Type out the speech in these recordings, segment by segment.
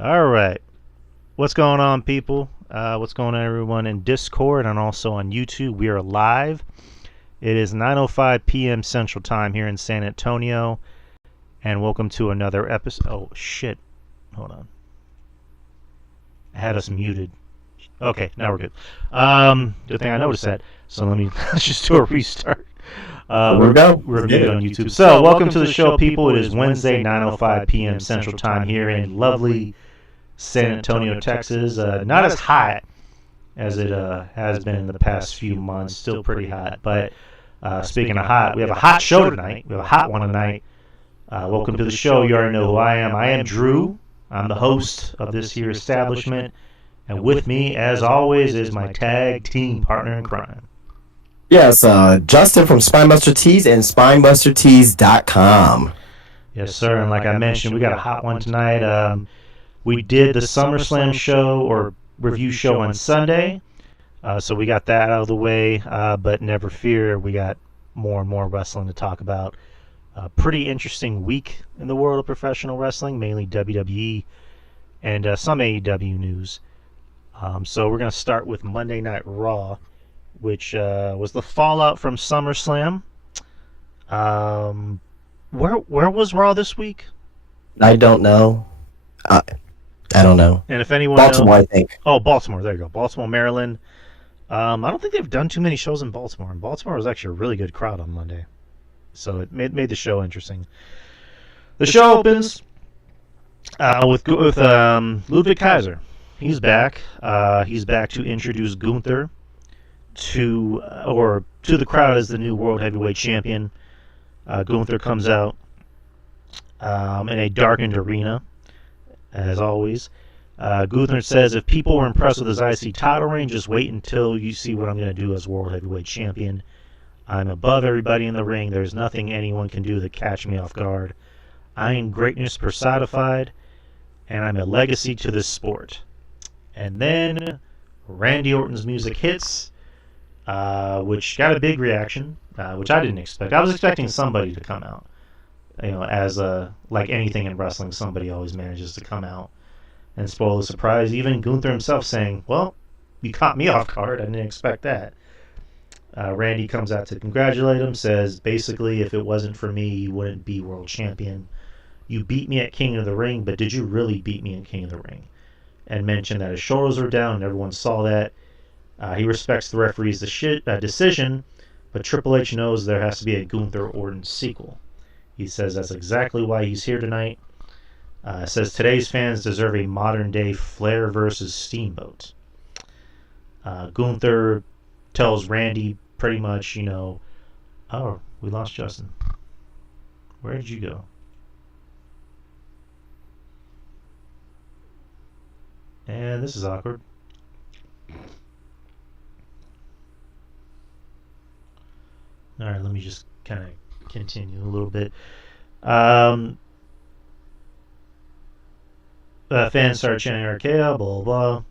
All right. What's going on, people? What's going on, everyone in Discord and also on YouTube? We are live. It is 9:05 p.m. Central Time here in San Antonio, and welcome to another episode. Oh, shit. Hold on. I had us muted. Okay, now we're good. Good thing I noticed that. So let's just do a restart. Here we go. We're muted on YouTube. So, welcome to the show, people. It is Wednesday, 9:05 p.m. Central Time here in lovely San Antonio, Texas. Not as hot as it has been in the past few months. Still pretty hot. But speaking of hot, we have a hot show tonight. We have a hot one tonight. Welcome to the show. You already know who I am. I am Drew. I'm the host of this here establishment. And with me, as always, is my tag team partner in crime. Yes, Justin from Spinebuster Tees and SpinebusterTees.com. Yes, sir. And like I mentioned, we got a hot one tonight. We did the SummerSlam show or review show on Sunday, so we got that out of the way. But never fear, we got more and more wrestling to talk about. Pretty interesting week in the world of professional wrestling, mainly WWE and some AEW news. So we're going to start with Monday Night Raw, which was the fallout from SummerSlam. Where was Raw this week? I don't know. I don't know. And if anyone Baltimore, knows, I think. Oh, Baltimore. There you go. Baltimore, Maryland. I don't think they've done too many shows in Baltimore. And Baltimore was actually a really good crowd on Monday, so it made the show interesting. The show opens with Ludwig Kaiser. He's back. He's back to introduce Gunther to the crowd as the new World Heavyweight Champion. Gunther comes out in a darkened arena, as always. Gunther says, if people were impressed with his IC title reign, just wait until you see what I'm going to do as World Heavyweight Champion. I'm above everybody in the ring. There's nothing anyone can do to catch me off guard. I am greatness personified, and I'm a legacy to this sport. And then Randy Orton's music hits, which got a big reaction, which I didn't expect. I was expecting somebody to come out. As like anything in wrestling, somebody always manages to come out and spoil the surprise. Even Gunther himself saying, well, you caught me off guard. I didn't expect that. Randy comes out to congratulate him, says, basically, if it wasn't for me, you wouldn't be world champion. You beat me at King of the Ring, but did you really beat me in King of the Ring? And mentioned that his shoulders were down, and everyone saw that. He respects the referee's decision, but Triple H knows there has to be a Gunther Orton sequel. He says that's exactly why he's here tonight. Says today's fans deserve a modern-day Flair versus Steamboat. Gunther tells Randy pretty much, oh, we lost Justin. Where did you go? And this is awkward. Alright, let me just kind of continue a little bit. Fans start chanting RKO, blah, blah,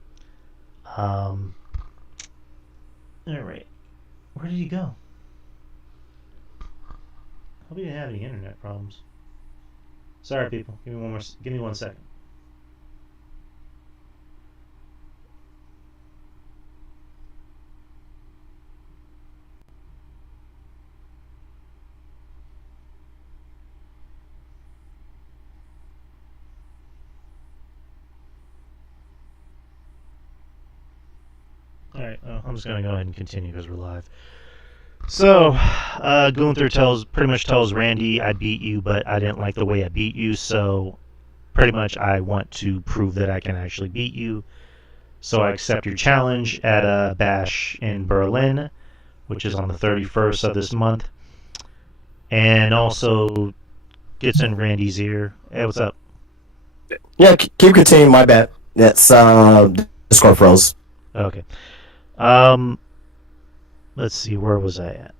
blah. Alright. Where did he go? Hope he didn't have any internet problems. Sorry, people. Give me 1 second. Alright, I'm just going to go ahead and continue because we're live. So, Gunther pretty much tells Randy, I beat you, but I didn't like the way I beat you, so pretty much I want to prove that I can actually beat you. So I accept your challenge at a bash in Berlin, which is on the 31st of this month. And also gets in Randy's ear. Hey, what's up? Yeah, keep continuing, my bad. That's Discord froze. Okay. Let's see, where was I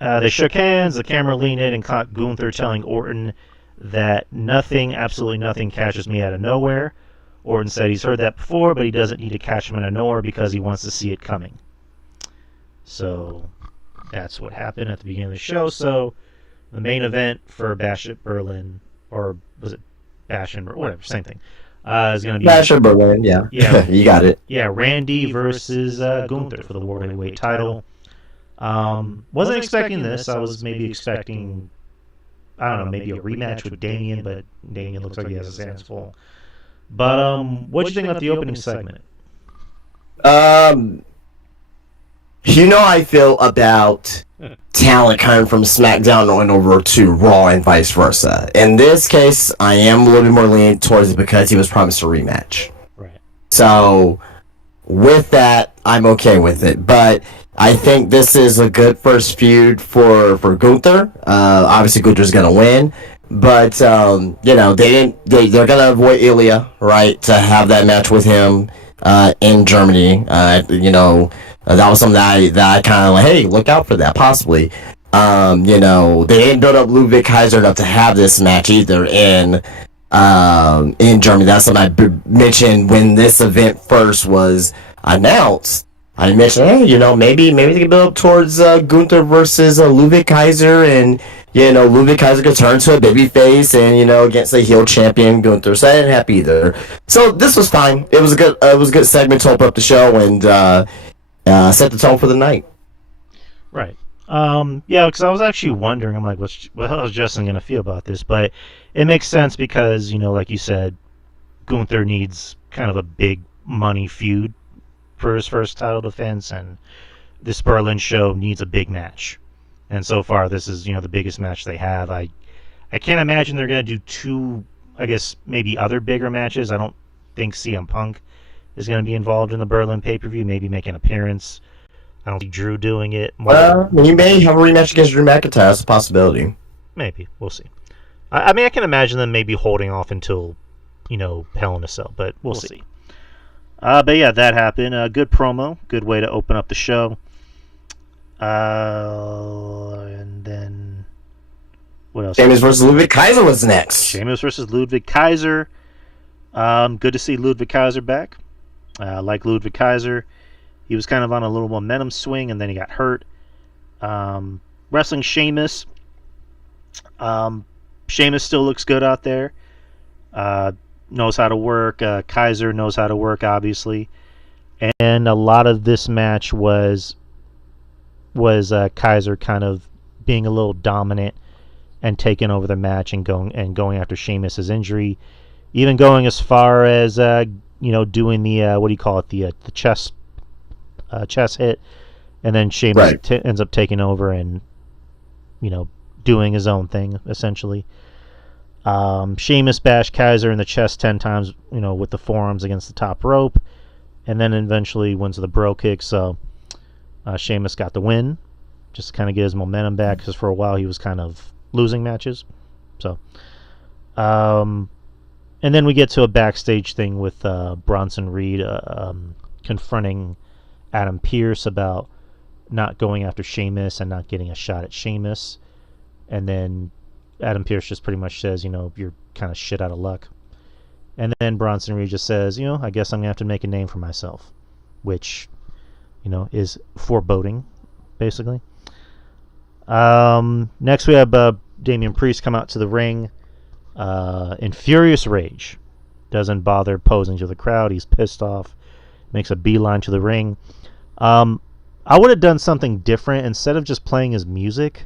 at? They shook hands, the camera leaned in and caught Gunther telling Orton that absolutely nothing catches me out of nowhere. Orton said he's heard that before, but he doesn't need to catch him out of nowhere because he wants to see it coming. So that's what happened at the beginning of the show. So the main event for Bash at Berlin, or was it Bash in Berlin? Whatever, same thing. Is going to Yeah, be sure, Berlin. Yeah, yeah, you got it. yeah, Randy versus Gunther for the World Heavyweight title. Wasn't expecting this. I was maybe expecting, I don't know, maybe a rematch with Damian, but Damian looks like he has his hands full. But what'd you think about the opening segment? Um, I feel about talent coming from SmackDown going over to Raw and vice versa. In this case, I am a little bit more lenient towards it because he was promised a rematch. Right. So with that, I'm okay with it. But I think this is a good first feud for Gunther. Obviously, Gunther's gonna win, but they're gonna avoid Ilya, right, to have that match with him in Germany. That was something that I kind of like. Hey, look out for that, possibly. They didn't build up Ludwig Kaiser enough to have this match either in Germany. That's something I mentioned when this event first was announced. I mentioned, hey, maybe they can build up towards Gunther versus Ludwig Kaiser, and Ludwig Kaiser could turn to a baby face, and against a heel champion Gunther. So I didn't have either. So this was fine. It was a good segment to open up the show and set the tone for the night. Right. Yeah, because I was actually wondering, I'm like, what hell is Justin going to feel about this? But it makes sense because, like you said, Gunther needs kind of a big money feud for his first title defense, and this Berlin show needs a big match. And so far, this is, the biggest match they have. I can't imagine they're going to do two, I guess, maybe other bigger matches. I don't think CM Punk is going to be involved in the Berlin pay-per-view, maybe make an appearance. I don't see Drew doing it. You may have a rematch against Drew McIntyre. That's a possibility. Maybe. We'll see. I mean, I can imagine them maybe holding off until, Hell in a Cell, but we'll see. But yeah, that happened. Good promo. Good way to open up the show. And then... what else? Sheamus versus Ludwig Kaiser was next. Sheamus versus Ludwig Kaiser. Good to see Ludwig Kaiser back. Like Ludwig Kaiser. He was kind of on a little momentum swing, and then he got hurt. Wrestling Sheamus. Sheamus still looks good out there. Knows how to work. Kaiser knows how to work, obviously. And a lot of this match was Kaiser kind of being a little dominant and taking over the match and going after Sheamus's injury, even going as far as doing the what do you call it, the chest hit, and then Sheamus ends up taking over and doing his own thing essentially. Sheamus bashed Kaiser in the chest 10 times, with the forearms against the top rope, and then eventually wins the bro kick. So Sheamus got the win, just to kind of get his momentum back, because for a while he was kind of losing matches. So, and then we get to a backstage thing with Bronson Reed confronting Adam Pearce about not going after Sheamus and not getting a shot at Sheamus. And then Adam Pearce just pretty much says, you're kind of shit out of luck. And then Bronson Reed just says, I guess I'm going to have to make a name for myself, which, is foreboding, basically. Next we have Damian Priest come out to the ring in furious rage. Doesn't bother posing to the crowd. He's pissed off. Makes a beeline to the ring. I would have done something different. Instead of just playing his music,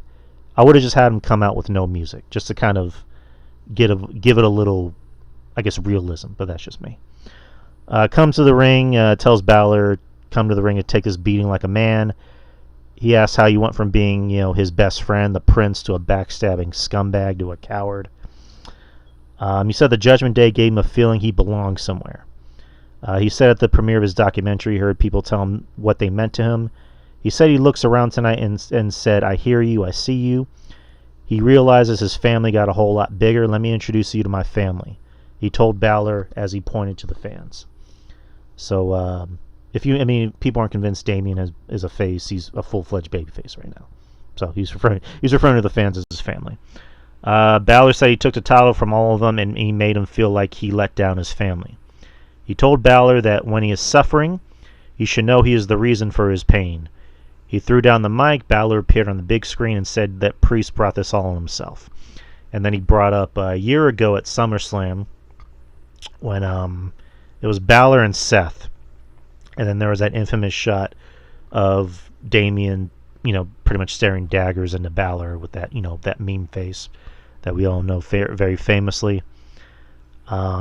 I would have just had him come out with no music, just to kind of give it a little, I guess, realism. But that's just me. Comes to the ring, tells Balor, come to the ring and take this beating like a man. He asks how you went from being, his best friend, the prince, to a backstabbing scumbag, to a coward. He said the Judgment Day gave him a feeling he belonged somewhere. He said at the premiere of his documentary he heard people tell him what they meant to him. He said he looks around tonight and said, I hear you, I see you. He realizes his family got a whole lot bigger. Let me introduce you to my family, he told Balor as he pointed to the fans. So, people aren't convinced Damian is a face. He's a full-fledged babyface right now. So he's referring to the fans as his family. Balor said he took the title from all of them, and he made him feel like he let down his family. He told Balor that when he is suffering, he should know he is the reason for his pain. He threw down the mic. Balor appeared on the big screen and said that Priest brought this all on himself. And then he brought up a year ago at SummerSlam, when it was Balor and Seth, and then there was that infamous shot of Damien, pretty much staring daggers into Balor with that, that meme face that we all know very famously.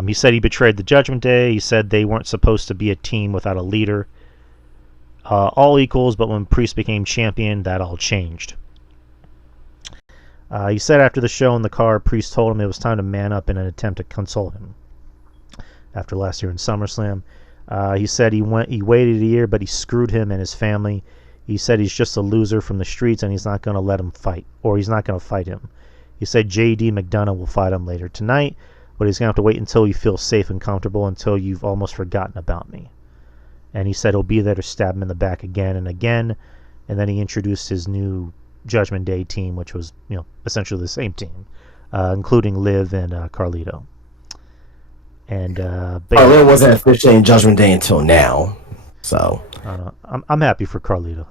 He said he betrayed the Judgment Day. He said they weren't supposed to be a team without a leader. All equals, but when Priest became champion, that all changed. He said after the show in the car, Priest told him it was time to man up in an attempt to console him. After last year in SummerSlam, he said he waited a year, but he screwed him and his family. He said he's just a loser from the streets, and he's not going to let him fight, or he's not going to fight him. He said J.D. McDonough will fight him later tonight, but he's going to have to wait until he feels safe and comfortable, until you've almost forgotten about me. And he said he'll be there to stab him in the back again and again. And then he introduced his new Judgment Day team, which was, essentially the same team, including Liv and Carlito. And Carlito wasn't officially in Judgment Day until now, so I'm happy for Carlito.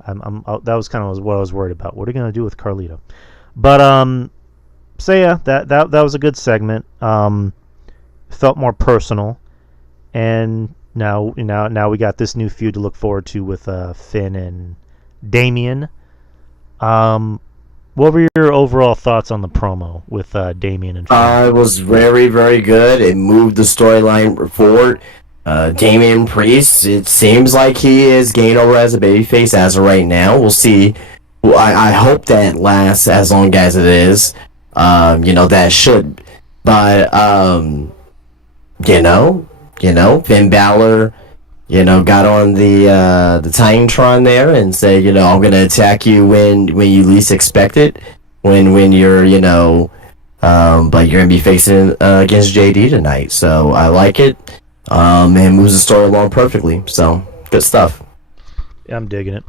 That was kind of what I was worried about. What are they going to do with Carlito? But so yeah, that was a good segment. Felt more personal, and now we got this new feud to look forward to with Finn and Damien. What were your overall thoughts on the promo with Damien and Finn? it was very, very good. It moved the storyline forward. Damian Priest, it seems like he is gained over as a babyface as of right now. We'll see. I hope that lasts as long as it is. That should. But Finn Balor, got on the Titantron there and said, I'm gonna attack you when you least expect it, when you're, but you're gonna be facing against JD tonight. So I like it. And moves the story along perfectly. So good stuff. Yeah, I'm digging it.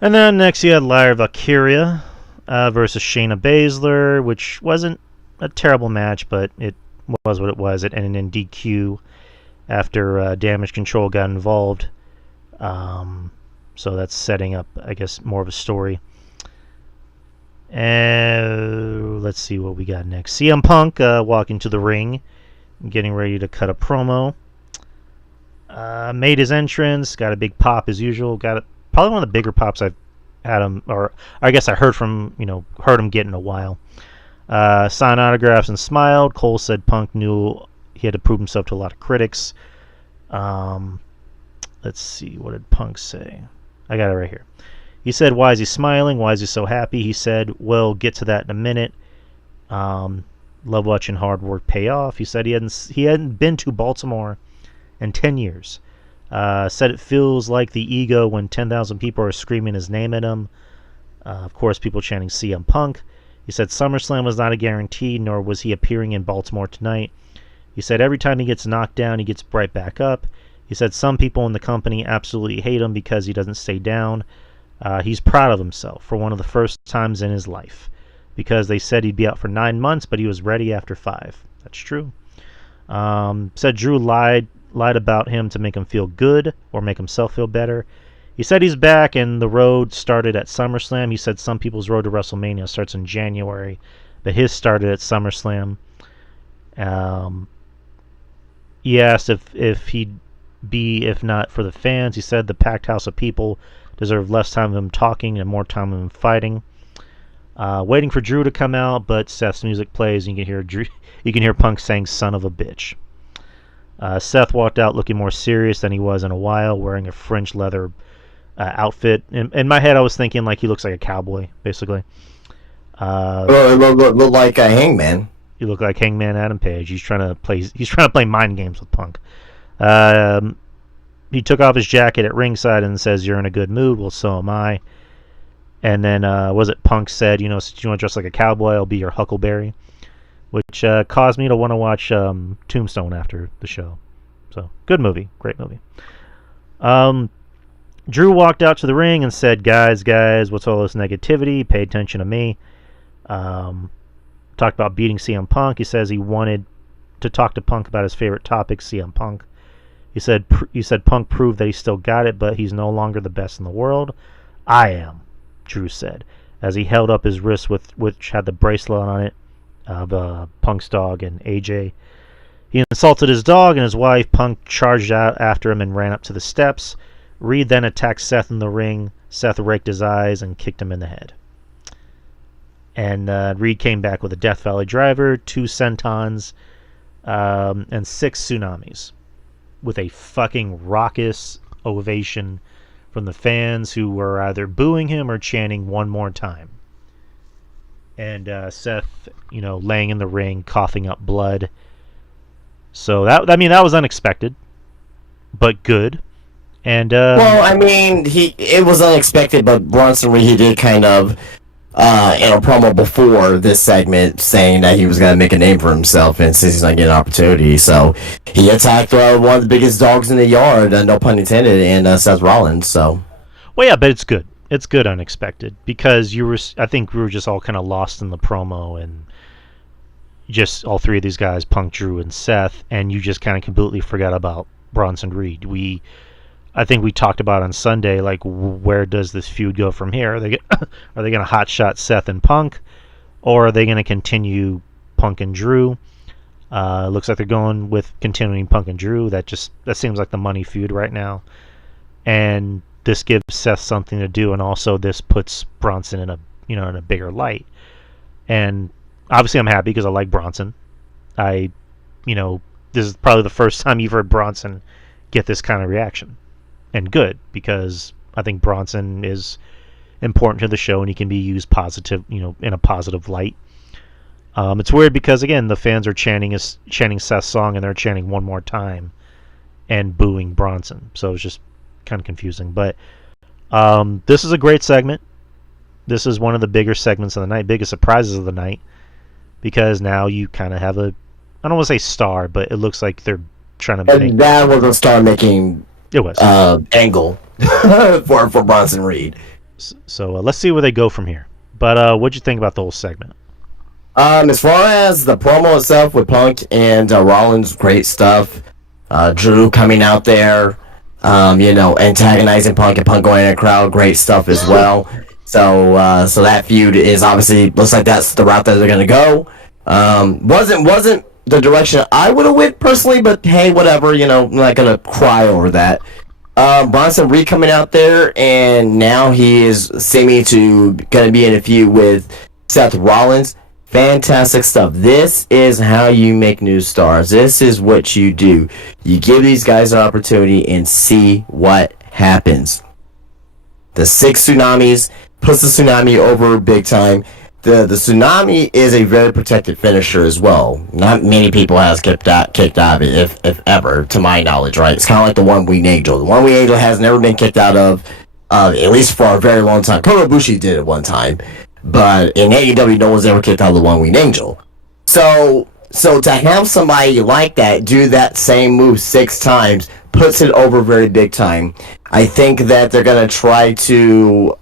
And then next you had Lyra Valkyria versus Shayna Baszler, which wasn't a terrible match, but it was what it was. It ended in DQ after Damage Control got involved. So that's setting up, I guess, more of a story. And let's see what we got next. CM Punk walking to the ring, getting ready to cut a promo. Made his entrance, got a big pop as usual. Probably one of the bigger pops I've had him, or I guess I heard him get in a while. Signed autographs and smiled. Cole said Punk knew he had to prove himself to a lot of critics. Let's see, what did Punk say? I got it right here. He said, why is he smiling? Why is he so happy? He said, we'll get to that in a minute. Love watching hard work pay off. He said he hadn't been to Baltimore in 10 years. Said it feels like the ego when 10,000 people are screaming his name at him. Of course, people chanting CM Punk. He said SummerSlam was not a guarantee, nor was he appearing in Baltimore tonight. He said every time he gets knocked down, he gets right back up. He said some people in the company absolutely hate him because he doesn't stay down. He's proud of himself for one of the first times in his life, because they said he'd be out for 9 months, but he was ready after 5. That's true. Said Drew lied about him to make him feel good or make himself feel better. He said he's back and the road started at SummerSlam. He said some people's road to WrestleMania starts in January, but his started at SummerSlam. He asked if he'd be, if not for the fans. He said the packed house of people deserve less time of him talking and more time of him fighting. Waiting for Drew to come out, but Seth's music plays and you can hear Punk saying "son of a bitch." Seth walked out looking more serious than he was in a while, wearing a fringed leather outfit. In my head, I was thinking like he looks like a cowboy, basically. Look like a Hangman. He looked like Hangman Adam Page. He's trying to play mind games with Punk. He took off his jacket at ringside and says, "You're in a good mood." Well, so am I. And then, Punk said, you want to dress like a cowboy, I'll be your Huckleberry. Which caused me to want to watch Tombstone after the show. So, good movie. Great movie. Drew walked out to the ring and said, guys, what's all this negativity? Pay attention to me. Talked about beating CM Punk. He says he wanted to talk to Punk about his favorite topic, CM Punk. He said Punk proved that he still got it, but he's no longer the best in the world. I am, Drew said, as he held up his wrist which had the bracelet on it of Punk's dog and AJ. He insulted his dog and his wife. Punk charged out after him and ran up to the steps. Reed then attacked Seth in the ring. Seth raked his eyes and kicked him in the head. And Reed came back with a Death Valley Driver, 2 sentons, and 6 tsunamis, with a fucking raucous ovation from the fans who were either booing him or chanting "one more time." And Seth, laying in the ring, coughing up blood. So that was unexpected, but good. And it was unexpected, but Bronson Reed, he did kind of in a promo before this segment saying that he was going to make a name for himself, and since he's not getting an opportunity, so he attacked one of the biggest dogs in the yard, no pun intended, and Seth Rollins. So, well, yeah, but it's good. It's good unexpected, because I think we were just all kind of lost in the promo, and just all 3 of these guys, Punk, Drew, and Seth, and you just kind of completely forgot about Bronson Reed. I think we talked about on Sunday, like, where does this feud go from here? Are they going to hotshot Seth and Punk, or are they going to continue Punk and Drew? Looks like they're going with continuing Punk and Drew. That seems like the money feud right now, and this gives Seth something to do, and also this puts Bronson in a bigger light. And obviously, I'm happy because I like Bronson. This is probably the first time you've heard Bronson get this kind of reaction. And good, because I think Bronson is important to the show and he can be used in a positive light. It's weird because, again, the fans are chanting Seth's song and they're chanting "one more time" and booing Bronson. So it's just kind of confusing. But this is a great segment. This is one of the bigger segments of the night, biggest surprises of the night, because now you kind of have I don't want to say star, but it looks like they're trying to make... That was a star-making... It was. Angle for Bronson Reed. So let's see where they go from here. But what'd you think about the whole segment? As far as the promo itself with Punk and Rollins, great stuff. Drew coming out there, antagonizing Punk and Punk going in the crowd, great stuff as well. So that feud is obviously, looks like that's the route that they're gonna go. Wasn't the direction I would have went personally, but hey, whatever, I'm not gonna cry over that. Bronson Reed coming out there, and now he is seeming to gonna be in a feud with Seth Rollins. Fantastic stuff. This is how you make new stars. This is what you do. You give these guys an opportunity and see what happens. The 6 tsunamis puts the tsunami over big time. The tsunami is a very protected finisher as well. Not many people has kicked out of it, if ever, to my knowledge, right? It's kind of like the One Winged Angel. The One Winged Angel has never been kicked out of, at least for a very long time. Kota Ibushi did it one time, but in AEW, no one's ever kicked out of the One Winged Angel. So to have somebody like that do that same move 6 times puts it over very big time. I think that they're gonna try to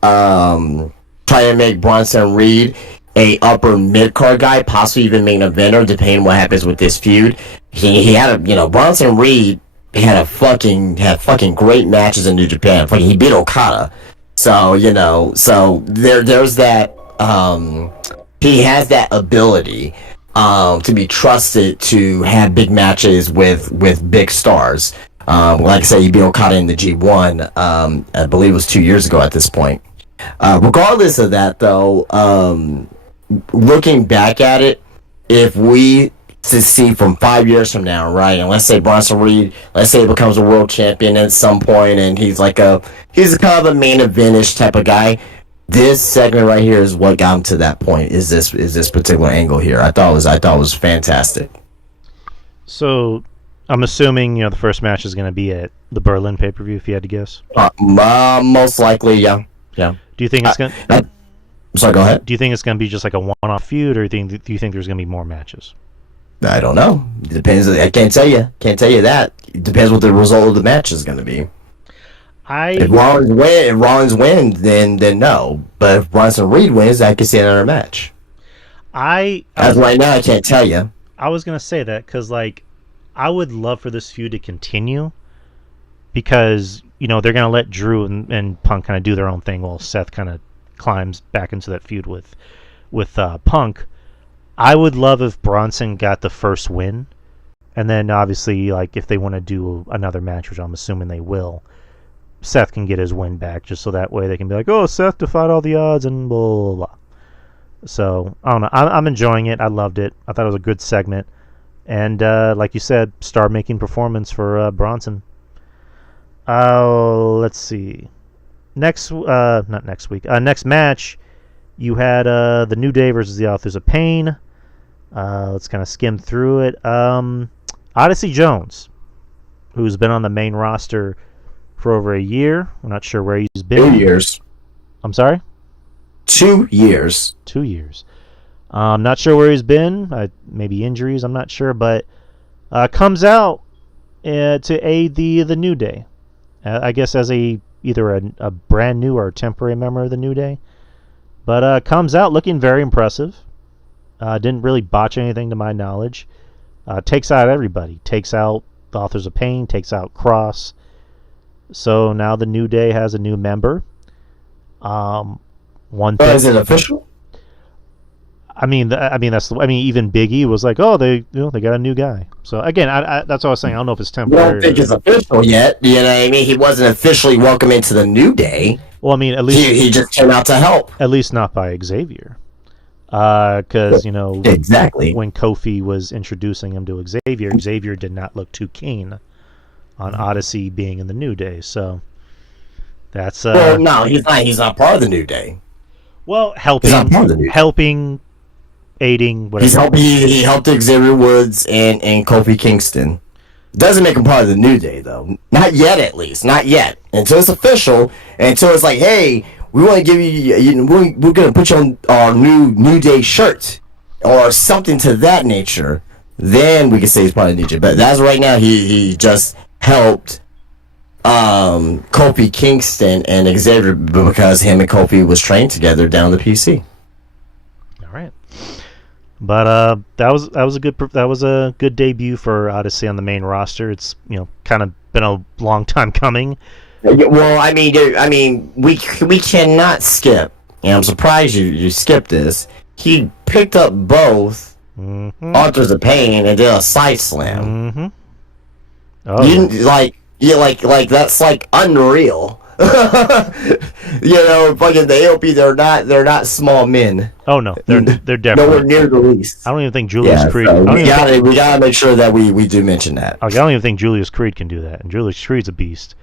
make Bronson Reed a upper mid-card guy, possibly even main eventer, depending on what happens with this feud. He had Bronson Reed had fucking great matches in New Japan. He beat Okada. So, there's that, he has that ability, to be trusted to have big matches with big stars. Like I said, he beat Okada in the G1, I believe it was 2 years ago at this point. Regardless of that, though, looking back at it, if we to see from 5 years from now, right, and let's say Bronson Reed, let's say he becomes a world champion at some point, and he's kind of a main event-ish type of guy. This segment right here is what got him to that point. Is this particular angle here? I thought it was fantastic. So, I'm assuming the first match is going to be at the Berlin pay-per-view, if you had to guess. Most likely, yeah. Do you think it's going? Sorry, go ahead. Do you think it's going to be just like a one-off feud, or do you think there's going to be more matches? I don't know. It depends. I can't tell you. Can't tell you that. It depends what the result of the match is going to be. If Rollins wins, then no. But if Bronson Reed wins, I can see another match. As right now, I can't tell you. I was going to say that because, I would love for this feud to continue because they're going to let Drew and Punk kind of do their own thing while Seth kind of climbs back into that feud with Punk. I would love if Bronson got the first win And then obviously, like if they want to do another match, which I'm assuming they will, Seth can get his win back, just so that way they can be like, oh, Seth defied all the odds and blah blah blah. So I don't know. I'm enjoying it. I loved it. I thought it was a good segment, and like you said, star-making performance for Bronson. Let's see. Not next week. Next match, you had the New Day versus the Authors of Pain. Let's kind of skim through it. Odyssey Jones, who's been on the main roster for over a year. We're not sure where he's been. 2 years. I'm sorry? 2 years. 2 years. I'm not sure where he's been. Maybe injuries. I'm not sure. But comes out to aid the New Day. I guess as either a brand new or temporary member of the New Day. But comes out looking very impressive. Didn't really botch anything to my knowledge. Takes out everybody. Takes out the Authors of Pain. Takes out Cross. So now the New Day has a new member. One thing. Is it official? Even Big E was like, oh, they got a new guy. So again, that's what I was saying. I don't know if it's temporary. I don't think it's official yet. You know what I mean? He wasn't officially welcomed into the New Day. Well, I mean, at least he just came out to help. At least not by Xavier, because exactly when Kofi was introducing him to Xavier, Xavier did not look too keen on Odyssey being in the New Day. So that's well, no, he's not part of the New Day. Well, helping, aiding, whatever. He helped Xavier Woods and Kofi Kingston. Doesn't make him part of the New Day, though. Not yet, at least. Not yet. Until it's official, until it's like, hey, we want to give you, we're going to put you on our New Day shirt, or something to that nature. Then we can say he's part of the New Day. But as right now, he just helped Kofi Kingston and Xavier because him and Kofi was trained together down the PC. All right, but that was a good debut for Odyssey on the main roster. It's kind of been a long time coming. Well, I mean, we cannot skip. And I'm surprised you skipped this. He picked up both Authors of Pain and did a side slam. Mm-hmm. Oh, like that's like unreal. Fucking the AOP, they're not small men. Oh no, they're definitely nowhere near the least. I don't even think Julius Creed. So we gotta make sure that we do mention that. I don't even think Julius Creed can do that, and Julius Creed's a beast.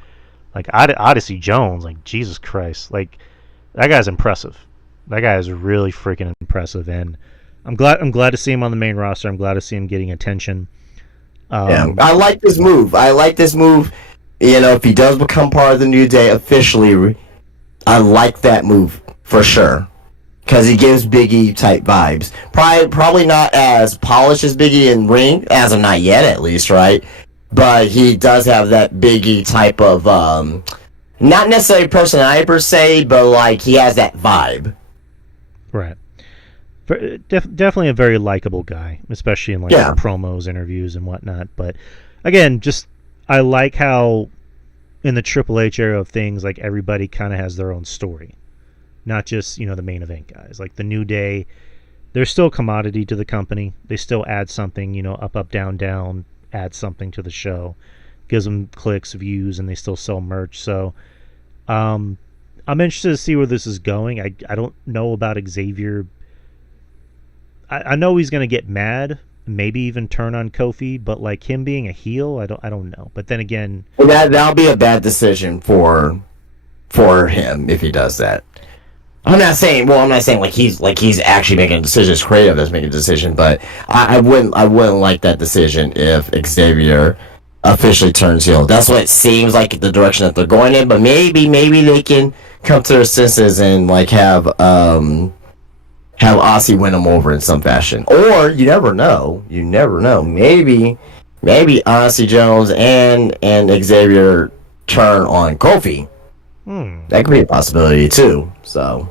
Like Odyssey Jones, like Jesus Christ, like that guy's impressive. That guy is really freaking impressive, and I'm glad to see him on the main roster. I'm glad to see him getting attention. I like this move. If he does become part of the New Day officially, I like that move for sure. Because he gives Big E type vibes. Probably not as polished as Big E in ring, as of not yet at least, right? But he does have that Big E type of, not necessarily personality per se, but like he has that vibe. Right. Definitely a very likable guy, especially in promos, interviews, and whatnot. But again, I like how in the Triple H era of things, like everybody kind of has their own story, not just the main event guys. Like the New Day, they're still a commodity to the company. They still add something, up, down, down, add something to the show, gives them clicks, views, and they still sell merch. So I'm interested to see where this is going. I don't know about Xavier. I know he's going to get mad, maybe even turn on Kofi, but like him being a heel, I don't know. But then again, that'll be a bad decision for him if he does that. I'm not saying like he's actually making a decision. It's creative as making a decision, but I wouldn't like that decision if Xavier officially turns heel. That's what it seems like, the direction that they're going in. But maybe they can come to their senses and like have Aussie win him over in some fashion. Or you never know. Maybe Aussie Jones and Xavier turn on Kofi. That could be a possibility too. So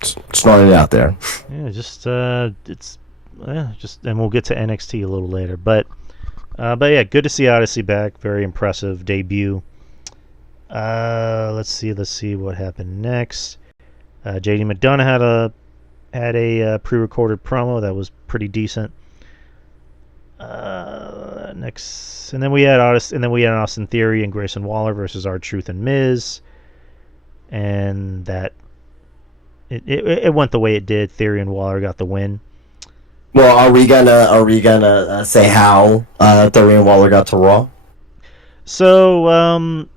just throwing it out there. Yeah, and we'll get to NXT a little later. But yeah, good to see Odyssey back. Very impressive debut. Let's see what happened next. JD McDonough had a pre-recorded promo that was pretty decent. Next, and then we had Austin Theory and Grayson Waller versus R-Truth and Miz, and that it went the way it did. Theory and Waller got the win. Well, are we gonna say how Theory and Waller got to Raw? So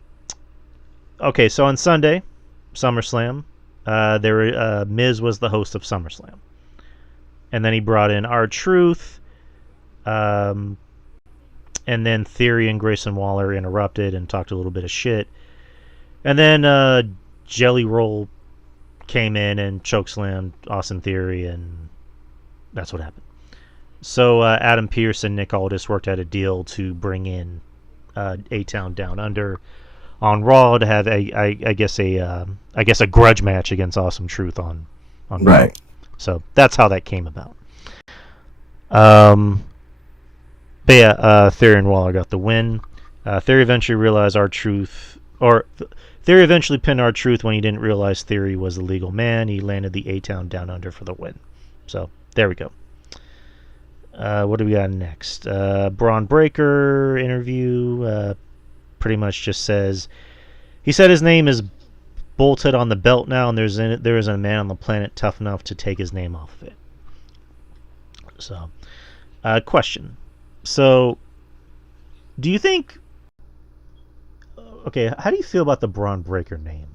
okay, so on Sunday, SummerSlam, Miz was the host of SummerSlam, and then he brought in R-Truth. And then Theory and Grayson Waller interrupted and talked a little bit of shit. And then Jelly Roll came in and chokeslammed Austin Theory, and that's what happened. So Adam Pearce and Nick Aldis worked out a deal to bring in A-Town Down Under on Raw to have I guess a grudge match against Awesome Truth on right. Raw. So that's how that came about. But yeah, Theory and Waller got the win. Theory eventually realized Theory eventually pinned R-Truth when he didn't realize Theory was a legal man. He landed the A-Town Down Under for the win. So there we go. What do we got next? Braun Breaker interview. Pretty much just says he said his name is bolted on the belt now, and there isn't a man on the planet tough enough to take his name off of it. So, question. So, do you think... Okay, how do you feel about the Braun Breaker name?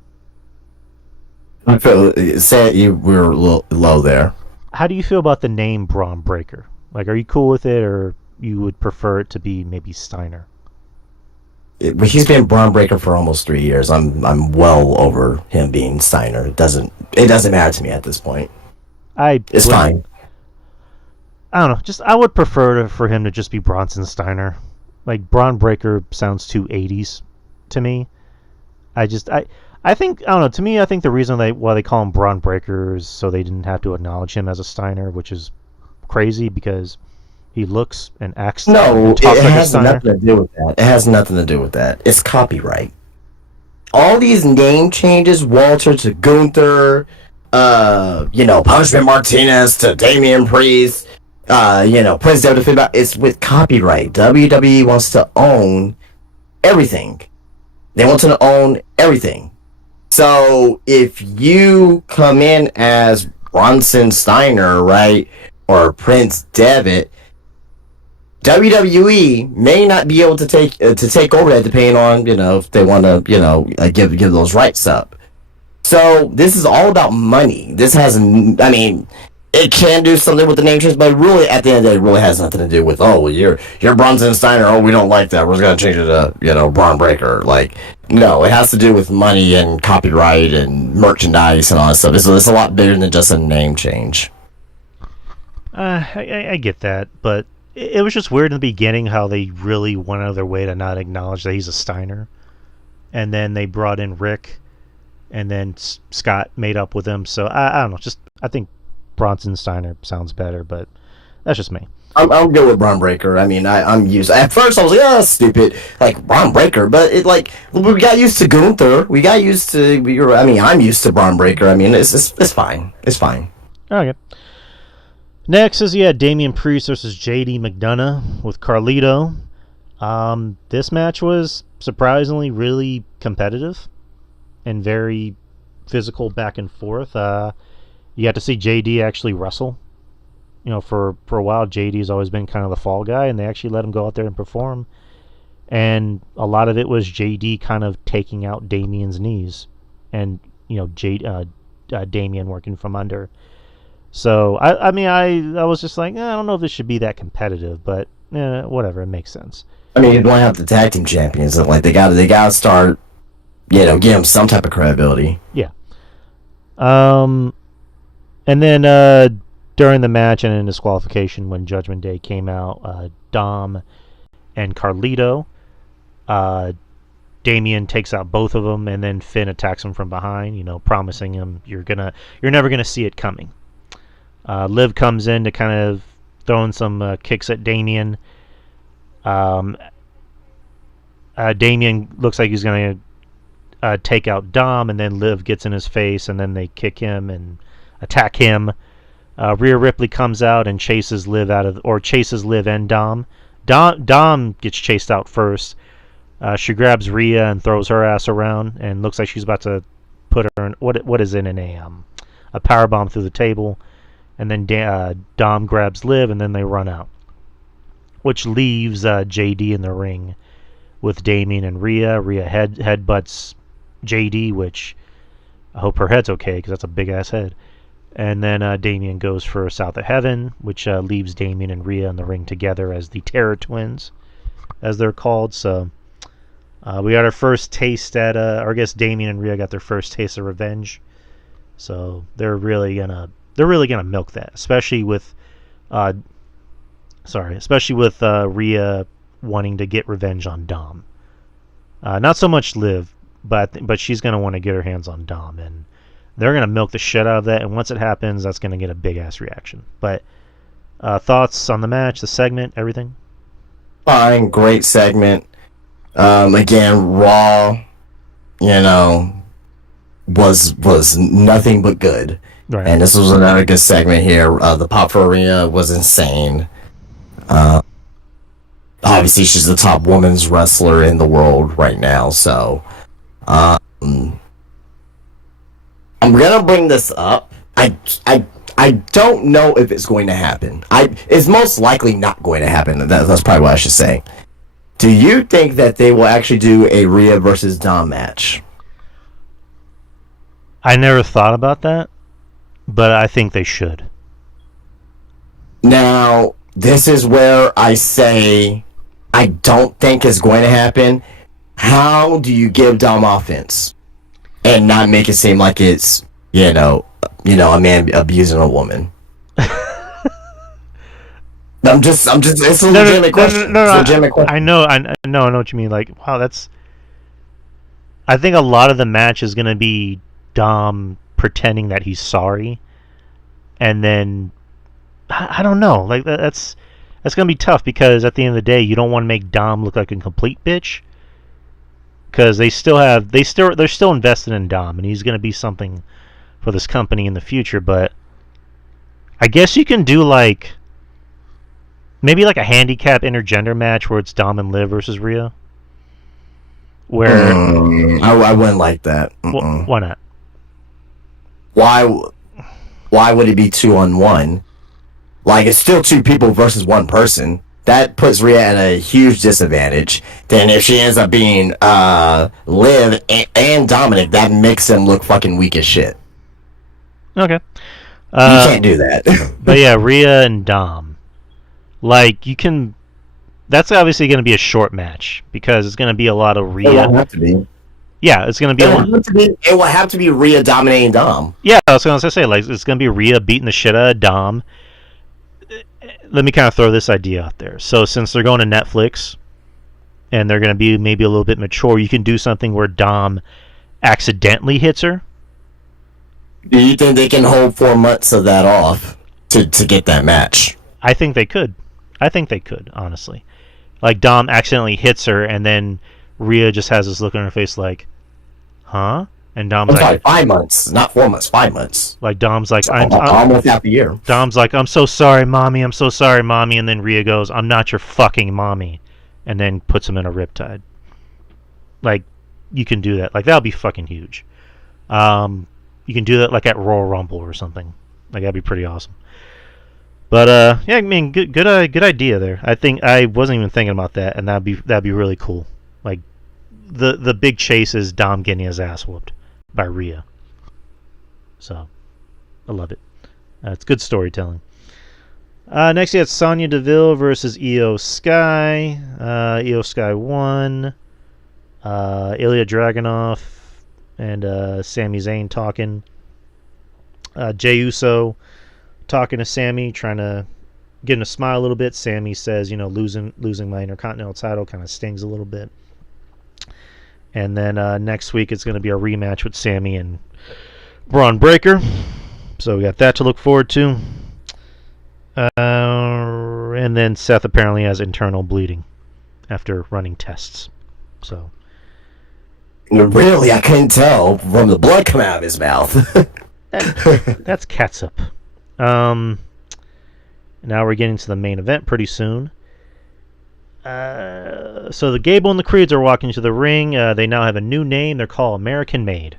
I feel, we were a little low there. How do you feel about the name Braun Breaker? Like, are you cool with it, or you would prefer it to be maybe Steiner? He's been Braun Breaker for almost 3 years. I'm well over him being Steiner. It doesn't matter to me at this point. It's fine. I don't know. I would prefer for him to just be Bronson Steiner. Like, Braun Breaker sounds too 80s to me. I think, I don't know, to me, I think the reason why they call him Braun Breaker is so they didn't have to acknowledge him as a Steiner, which is crazy because he looks and acts and talks like a Steiner. Nothing to do with that. It has nothing to do with that. It's copyright. All these name changes, Walter to Gunther, Punishment Martinez to Damian Priest, Prince Devitt, it's with copyright. WWE wants to own everything. They want to own everything. So if you come in as Bronson Steiner, right, or Prince Devitt, WWE may not be able to take over that, depending on if they want to give those rights up. So this is all about money. This has, it can do something with the name change, but really, at the end of the day, it really has nothing to do with, you're Bronson Steiner, we don't like that, we're just going to change it to, Braun Breaker. Like, no, it has to do with money and copyright and merchandise and all that stuff. It's a lot bigger than just a name change. I get that, but it was just weird in the beginning how they really went out of their way to not acknowledge that he's a Steiner. And then they brought in Rick, and then Scott made up with him. So, I don't know, I think Bronson Steiner sounds better, but that's just me. I'm good with Braun Breaker. I'm used. At first, I was like, "Oh, that's stupid." Like Braun Breaker, but we got used to Gunther. We got used to. I'm used to Braun Breaker. It's fine. It's fine. Okay. Next is Damian Priest versus JD McDonough with Carlito. This match was surprisingly really competitive and very physical back and forth. You got to see JD actually wrestle. For a while, JD's always been kind of the fall guy, and they actually let him go out there and perform. And a lot of it was JD kind of taking out Damian's knees, and Damian working from under. So I was just like, I don't know if this should be that competitive, but whatever, it makes sense. You don't have the tag team champions. Like they got to start, give them some type of credibility. Yeah. And then during the match and in disqualification, when Judgment Day came out, Dom and Carlito, Damian takes out both of them, and then Finn attacks him from behind, promising him you're never gonna see it coming. Liv comes in to kind of throw in some kicks at Damian. Damian looks like he's going to take out Dom, and then Liv gets in his face, and then they kick him and attack him. Rhea Ripley comes out and chases Liv and Dom Dom gets chased out first. She grabs Rhea and throws her ass around, and looks like she's about to put her in what is in a power bomb through the table, and then Dom grabs Liv, and then they run out, which leaves JD in the ring with Damien and Rhea. Rhea headbutts JD, which I hope her head's okay because that's a big ass head. And then Damien goes for South of Heaven, which leaves Damien and Rhea in the ring together as the Terror Twins, as they're called. So we got our first taste at, or I guess Damien and Rhea got their first taste of revenge. So they're really gonna milk that, especially with Rhea wanting to get revenge on Dom. Not so much Liv, but she's gonna want to get her hands on Dom, and they're gonna milk the shit out of that. And once it happens, that's gonna get a big ass reaction. But thoughts on the match, the segment, everything? Fine, great segment. Again, Raw, was nothing but good. Right. And this was another good segment here. The pop for Rhea was insane. Obviously, she's the top women's wrestler in the world right now. So, I'm gonna bring this up. I don't know if it's going to happen. It's most likely not going to happen. That's probably what I should say. Do you think that they will actually do a Rhea versus Dom match? I never thought about that, but I think they should. Now, this is where I say I don't think it's going to happen. How do you give Dom offense and not make it seem like it's, a man abusing a woman? it's a legitimate question. No, I know what you mean. Like, wow, I think a lot of the match is going to be Dom pretending that he's sorry, and then I don't know. Like that's going to be tough because at the end of the day, you don't want to make Dom look like a complete bitch, because they're still invested in Dom, and he's going to be something for this company in the future. But I guess you can do maybe like a handicap intergender match where it's Dom and Liv versus Rhea. Where I wouldn't like that. Why not? Why would it be 2-on-1? Like, it's still two people versus one person. That puts Rhea at a huge disadvantage. Then if she ends up being Liv and Dominic, that makes them look fucking weak as shit. Okay. You can't do that. But yeah, Rhea and Dom. Like, you can... That's obviously going to be a short match, because it's going to be a lot of Rhea. It will have to be. Yeah, it's going to be It will have to be Rhea dominating Dom. Yeah, I was going to say, like, it's going to be Rhea beating the shit out of Dom. Let me kind of throw this idea out there. So since they're going to Netflix, and they're going to be maybe a little bit mature, you can do something where Dom accidentally hits her. Do you think they can hold 4 months of that off to get that match? I think they could, honestly. Like, Dom accidentally hits her, and then Rhea just has this look on her face like, huh? And Dom's like, 5 months, not 4 months, 5 months. Like, Dom's like, I'm almost half a year. Dom's like, I'm so sorry, mommy. And then Rhea goes, I'm not your fucking mommy. And then puts him in a riptide. Like, you can do that. Like, that'll be fucking huge. You can do that, like, at Royal Rumble or something. Like, that'd be pretty awesome. But, yeah, I mean, good idea there. I think I wasn't even thinking about that, and that'd be really cool. Like, the big chase is Dom getting his ass whooped by Rhea. So, I love it. It's good storytelling. Next, you had Sonya Deville versus Io Sky. Io Sky won. Ilya Dragunov and Sami Zayn talking. Jey Uso talking to Sami, trying to get him to smile a little bit. Sami says, losing my Intercontinental title kind of stings a little bit. And then next week it's going to be a rematch with Sami and Braun Breaker. So we got that to look forward to. And then Seth apparently has internal bleeding after running tests. So really, I couldn't tell from the blood coming out of his mouth. That's catsup. Now we're getting to the main event pretty soon. So the Gable and the Creeds are walking to the ring. They now have a new name. They're called American Made,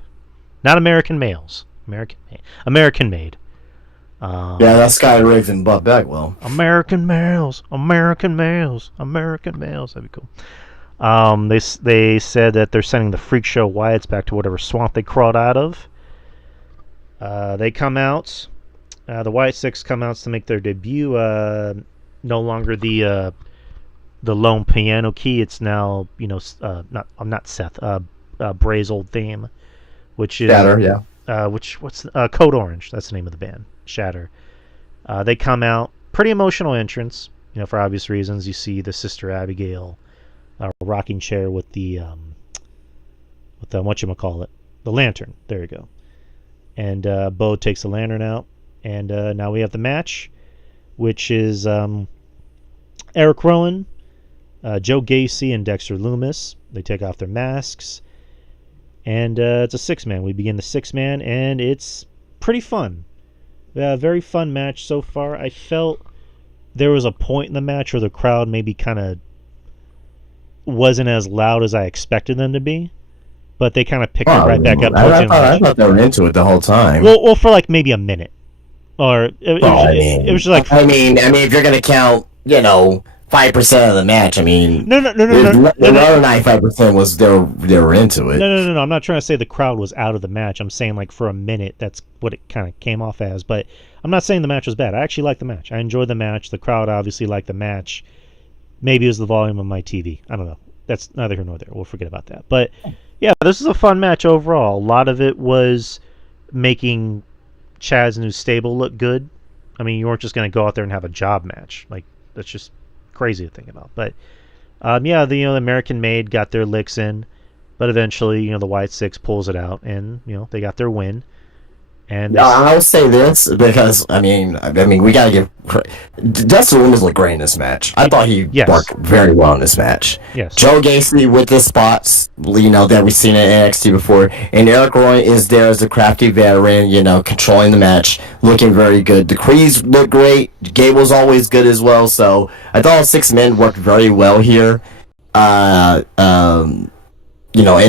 not American Males. American Made. Yeah, that's Sky Riggs and Buck Bagwell. American males, American males, American males. That'd be cool. They said that they're sending the Freak Show Wyatts back to whatever swamp they crawled out of. They come out. The Wyatt Six come out to make their debut. No longer the lone piano key. It's now not Seth. Bray's old theme, which is Shatter, yeah. What's Code Orange? That's the name of the band. Shatter. They come out. Pretty emotional entrance. For obvious reasons. You see the Sister Abigail, rocking chair with the whatchamacallit, the lantern. There you go. And Bo takes the lantern out, and now we have the match, which is Eric Rowan, Joe Gacy, and Dexter Lumis. They take off their masks, and it's a six-man. We begin the six-man, and it's pretty fun. Very fun match so far. I felt there was a point in the match where the crowd maybe kind of wasn't as loud as I expected them to be, but they kind of picked it right back up. I thought they were into it the whole time. Well, for like maybe a minute, or it was just like. I mean, if you're gonna count, 5% of the match. I mean, No. The other 95% was they were into it. No. I'm not trying to say the crowd was out of the match. I'm saying like for a minute, that's what it kind of came off as. But I'm not saying the match was bad. I actually liked the match. I enjoyed the match. The crowd obviously liked the match. Maybe it was the volume of my TV. I don't know. That's neither here nor there. We'll forget about that. But yeah, this is a fun match overall. A lot of it was making Chad's new stable look good. I mean, you weren't just going to go out there and have a job match. Like, that's just crazy to think about. But the American Made got their licks in, but eventually the Wyatt Six pulls it out, and they got their win. And I'll say this because I mean we gotta give Dexter Lumis looked great in this match. I thought he worked very well in this match. Yes. Joe Gacy with the spots, that we've seen in NXT before, and Eric Rowan is there as a crafty veteran, controlling the match, looking very good. The Creeds look great. Gable's always good as well. So I thought all six men worked very well here. In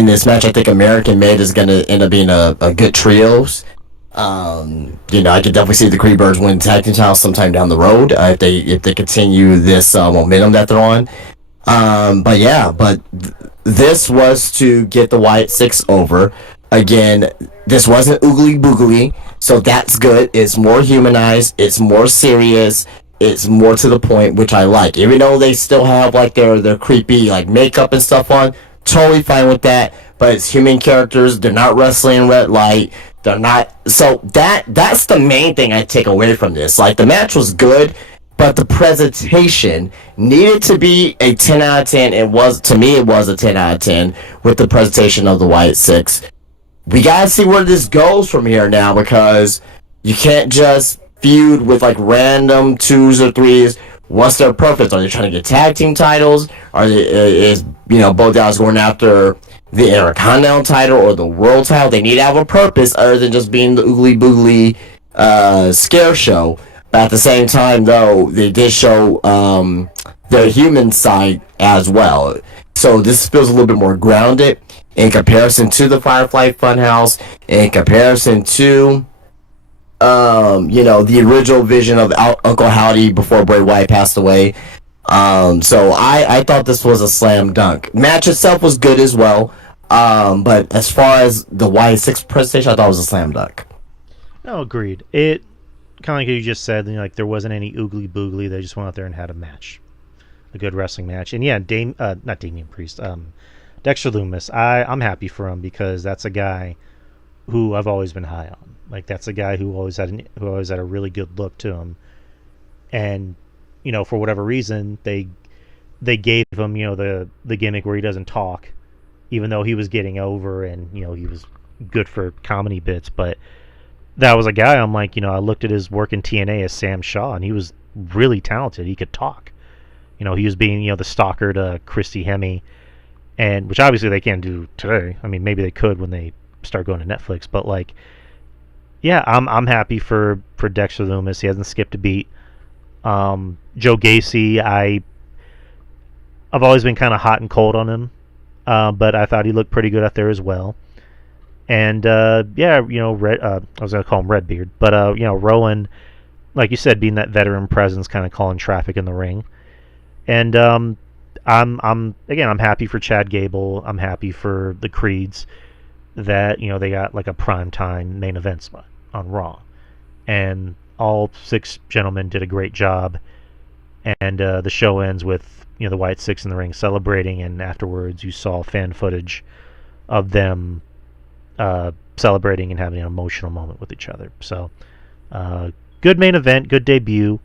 this match, I think American Made is gonna end up being a good trios. I could definitely see the Creedbirds win tag team titles sometime down the road if they continue this momentum that they're on. This was to get the Wyatt Six over. Again, this wasn't oogly boogly, so that's good. It's more humanized. It's more serious. It's more to the point, which I like. Even though they still have like their creepy like makeup and stuff on, totally fine with that. But it's human characters. They're not wrestling in red light. They're not. So that's the main thing I take away from this. Like, the match was good, but the presentation needed to be a 10 out of 10. It was a 10 out of 10 with the presentation of the Wyatt Six. We gotta see where this goes from here now, because you can't just feud with like random 2s or 3s. What's their purpose? Are they trying to get tag team titles? Is both guys going after the Intercontinental title or the World title? They need to have a purpose other than just being the oogly boogly scare show. But at the same time, though, they did show their human side as well. So this feels a little bit more grounded in comparison to the Firefly Funhouse, in comparison to the original vision of Uncle Howdy before Bray Wyatt passed away. So I thought this was a slam dunk. Match itself was good as well. But as far as the Wyatt Six presentation, I thought it was a slam dunk. No, agreed. It kind of like you just said, there wasn't any oogly boogly. They just went out there and had a match, a good wrestling match. And yeah, not Damian Priest, Dexter Lumis. I'm happy for him, because that's a guy who I've always been high on. Like, that's a guy who always had a really good look to him. And for whatever reason, they gave him the gimmick where he doesn't talk, even though he was getting over and he was good for comedy bits. But that was a guy, I'm like, I looked at his work in TNA as Sam Shaw, and he was really talented. He could talk. He was being the stalker to Christy Hemme, and which obviously they can't do today. I mean, maybe they could when they start going to Netflix, but like, yeah, I'm happy for Dexter Lumis. He hasn't skipped a beat. Joe Gacy, I've always been kind of hot and cold on him, but I thought he looked pretty good out there as well. And yeah, I was gonna call him Redbeard, but Rowan, like you said, being that veteran presence, kind of calling traffic in the ring. And I'm happy for Chad Gable. I'm happy for the Creeds that they got like a prime time main event spot on Raw, and all 6 gentlemen did a great job. And the show ends with the White 6 in the ring celebrating, and afterwards you saw fan footage of them celebrating and having an emotional moment with each other. So good main event, good debut.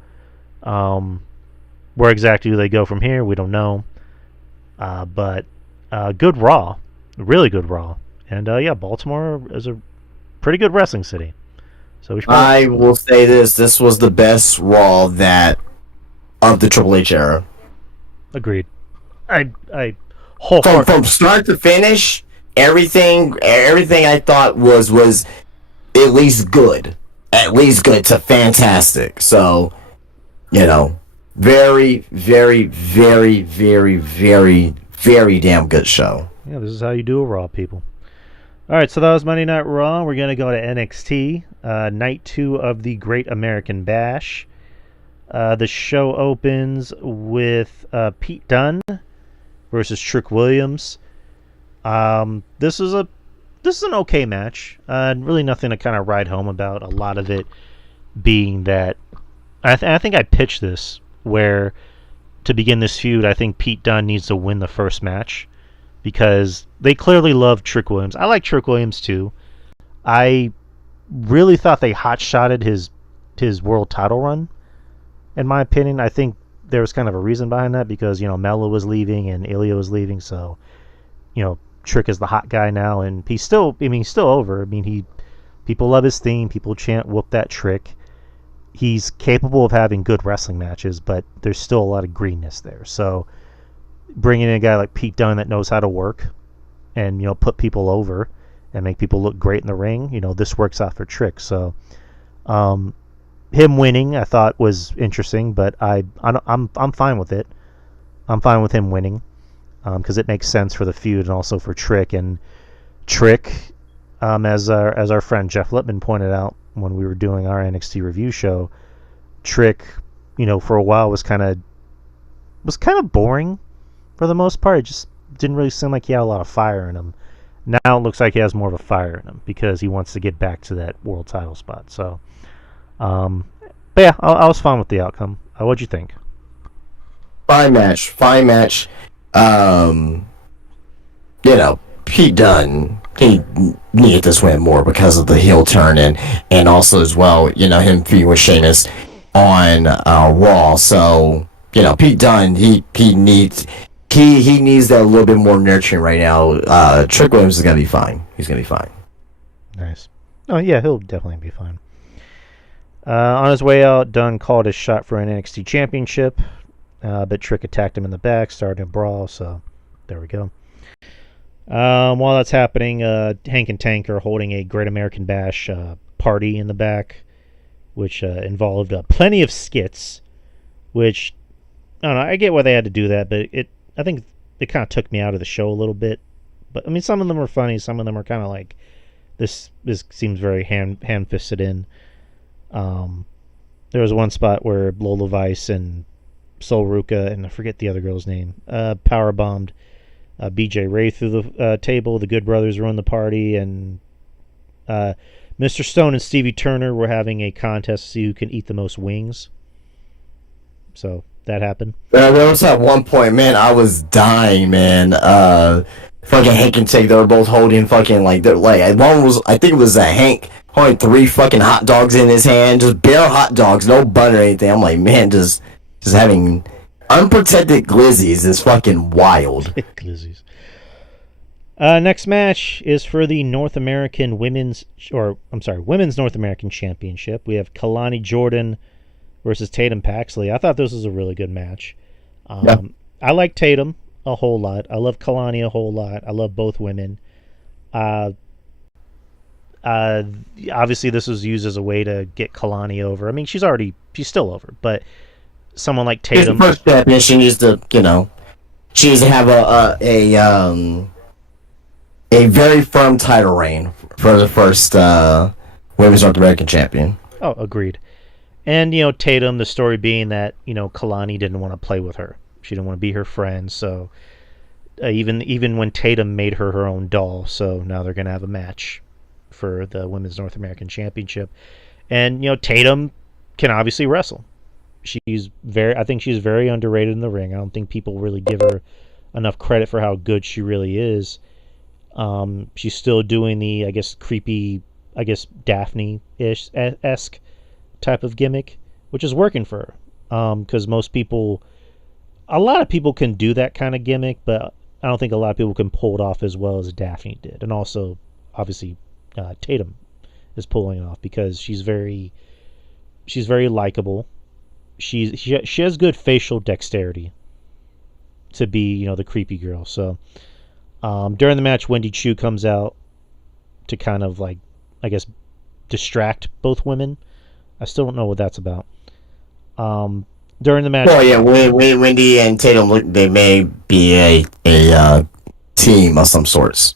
Where exactly do they go from here? We don't know. But good Raw, really good Raw, and yeah, Baltimore is a pretty good wrestling city. So we should I will say this: this was the best Raw that of the Triple H era. Agreed. I From start to finish, everything I thought was at least good to fantastic. So very, very, very, very, very, very damn good show. Yeah, this is how you do a Raw, people. All right, so that was Monday Night Raw. We're gonna go to NXT, night 2 of the Great American Bash. The show opens with Pete Dunne versus Trick Williams. This is an okay match. Really nothing to kind of ride home about. A lot of it being that I think I pitched this where to begin this feud, I think Pete Dunne needs to win the first match because they clearly love Trick Williams. I like Trick Williams too. I really thought they hot-shotted his world title run. In my opinion, I think there was kind of a reason behind that because Mella was leaving and Ilya was leaving, so Trick is the hot guy now, and he's still over. I mean, people love his theme. People chant "Whoop that Trick." He's capable of having good wrestling matches, but there's still a lot of greenness there. So bringing in a guy like Pete Dunne that knows how to work and put people over and make people look great in the ring, this works out for Trick. So him winning, I thought was interesting, but I'm fine with it. I'm fine with him winning because it makes sense for the feud and also for Trick. And Trick, as our friend Jeff Lippman pointed out when we were doing our NXT review show, Trick, for a while was kind of boring for the most part. It just didn't really seem like he had a lot of fire in him. Now it looks like he has more of a fire in him because he wants to get back to that world title spot. So, but yeah, I was fine with the outcome. What'd you think? Fine match. Pete Dunne, he needed this win more because of the heel turn and also as well, him feuding with Sheamus on Raw. So, Pete Dunne, he needs that a little bit more nurturing right now. Trick Williams is gonna be fine. He's gonna be fine. Nice. Oh yeah, he'll definitely be fine. On his way out, Dunne called his shot for an NXT championship, but Trick attacked him in the back, starting a brawl. So there we go. While that's happening, Hank and Tank are holding a Great American Bash party in the back, which involved plenty of skits. Which I don't know. I get why they had to do that, but I think it kind of took me out of the show a little bit. But I mean, some of them were funny. Some of them are kind of like this seems very hand-fisted in. There was one spot where Lola Vice and Sol Ruka and I forget the other girl's name power bombed BJ Ray through the table. The Good Brothers were in the party, and Mr. Stone and Stevie Turner were having a contest to see who can eat the most wings. So that happened. There was at one point, man, I was dying, man. Fucking Hank and Tank, they were both holding fucking one was, I think it was Hank holding 3 fucking hot dogs in his hand, just bare hot dogs, no butter or anything. I'm like, man, just having unprotected glizzies is fucking wild. Glizzies. Next match is for the Women's North American Championship. We have Kalani Jordan versus Tatum Paxley. I thought this was a really good match. I like Tatum a whole lot. I love Kalani a whole lot. I love both women. Obviously, this was used as a way to get Kalani over. I mean, she's still over, but someone like Tatum. His first champion, she needs to, she needs to have a very firm title reign for the first Women's North American Champion. Oh, agreed. And Tatum, the story being that Kalani didn't want to play with her. She didn't want to be her friend. So even when Tatum made her own doll, so now they're gonna have a match for the Women's North American Championship. And Tatum can obviously wrestle. I think she's very underrated in the ring. I don't think people really give her enough credit for how good she really is. She's still doing the, I guess, creepy, I guess, Daphne-ish esque type of gimmick, which is working for her. Because a lot of people can do that kind of gimmick, but I don't think a lot of people can pull it off as well as Daphne did. And also, obviously, Tatum is pulling it off because she's very likable. She has good facial dexterity to be the creepy girl. So during the match, Wendy Chu comes out to kind of like, I guess, distract both women. I still don't know what that's about. During the match, well, yeah, Wendy and Tatum, they may be a team of some sorts.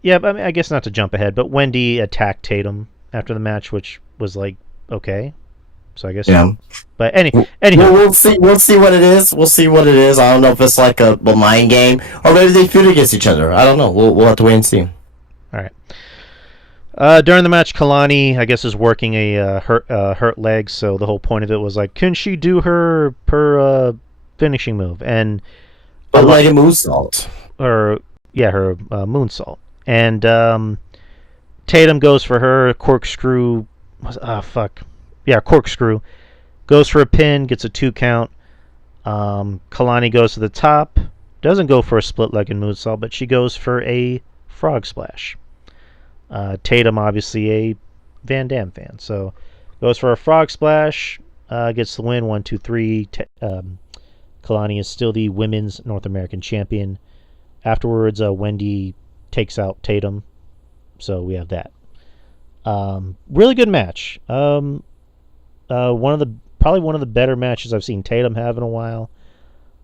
Yeah, but I guess not to jump ahead, but Wendy attacked Tatum after the match, which was like okay. So I guess yeah. But anyhow, we'll see what it is. We'll see what it is. I don't know if it's like a mind game or maybe they feud against each other. I don't know. We'll have to wait and see. All right. During the match, Kalani, I guess, is working a hurt leg. So the whole point of it was like, can she do her finishing move? And like a moonsault. Her moonsault. And Tatum goes for her corkscrew. Corkscrew. Goes for a pin, gets a 2 count. Kalani goes to the top. Doesn't go for a split-legged moonsault, but she goes for a frog splash. Tatum, obviously a Van Damme fan, so goes for a frog splash. Gets the win, 1, 2, 3. Kalani is still the Women's North American Champion. Afterwards, Wendy takes out Tatum, so we have that. Really good match. Probably one of the better matches I've seen Tatum have in a while.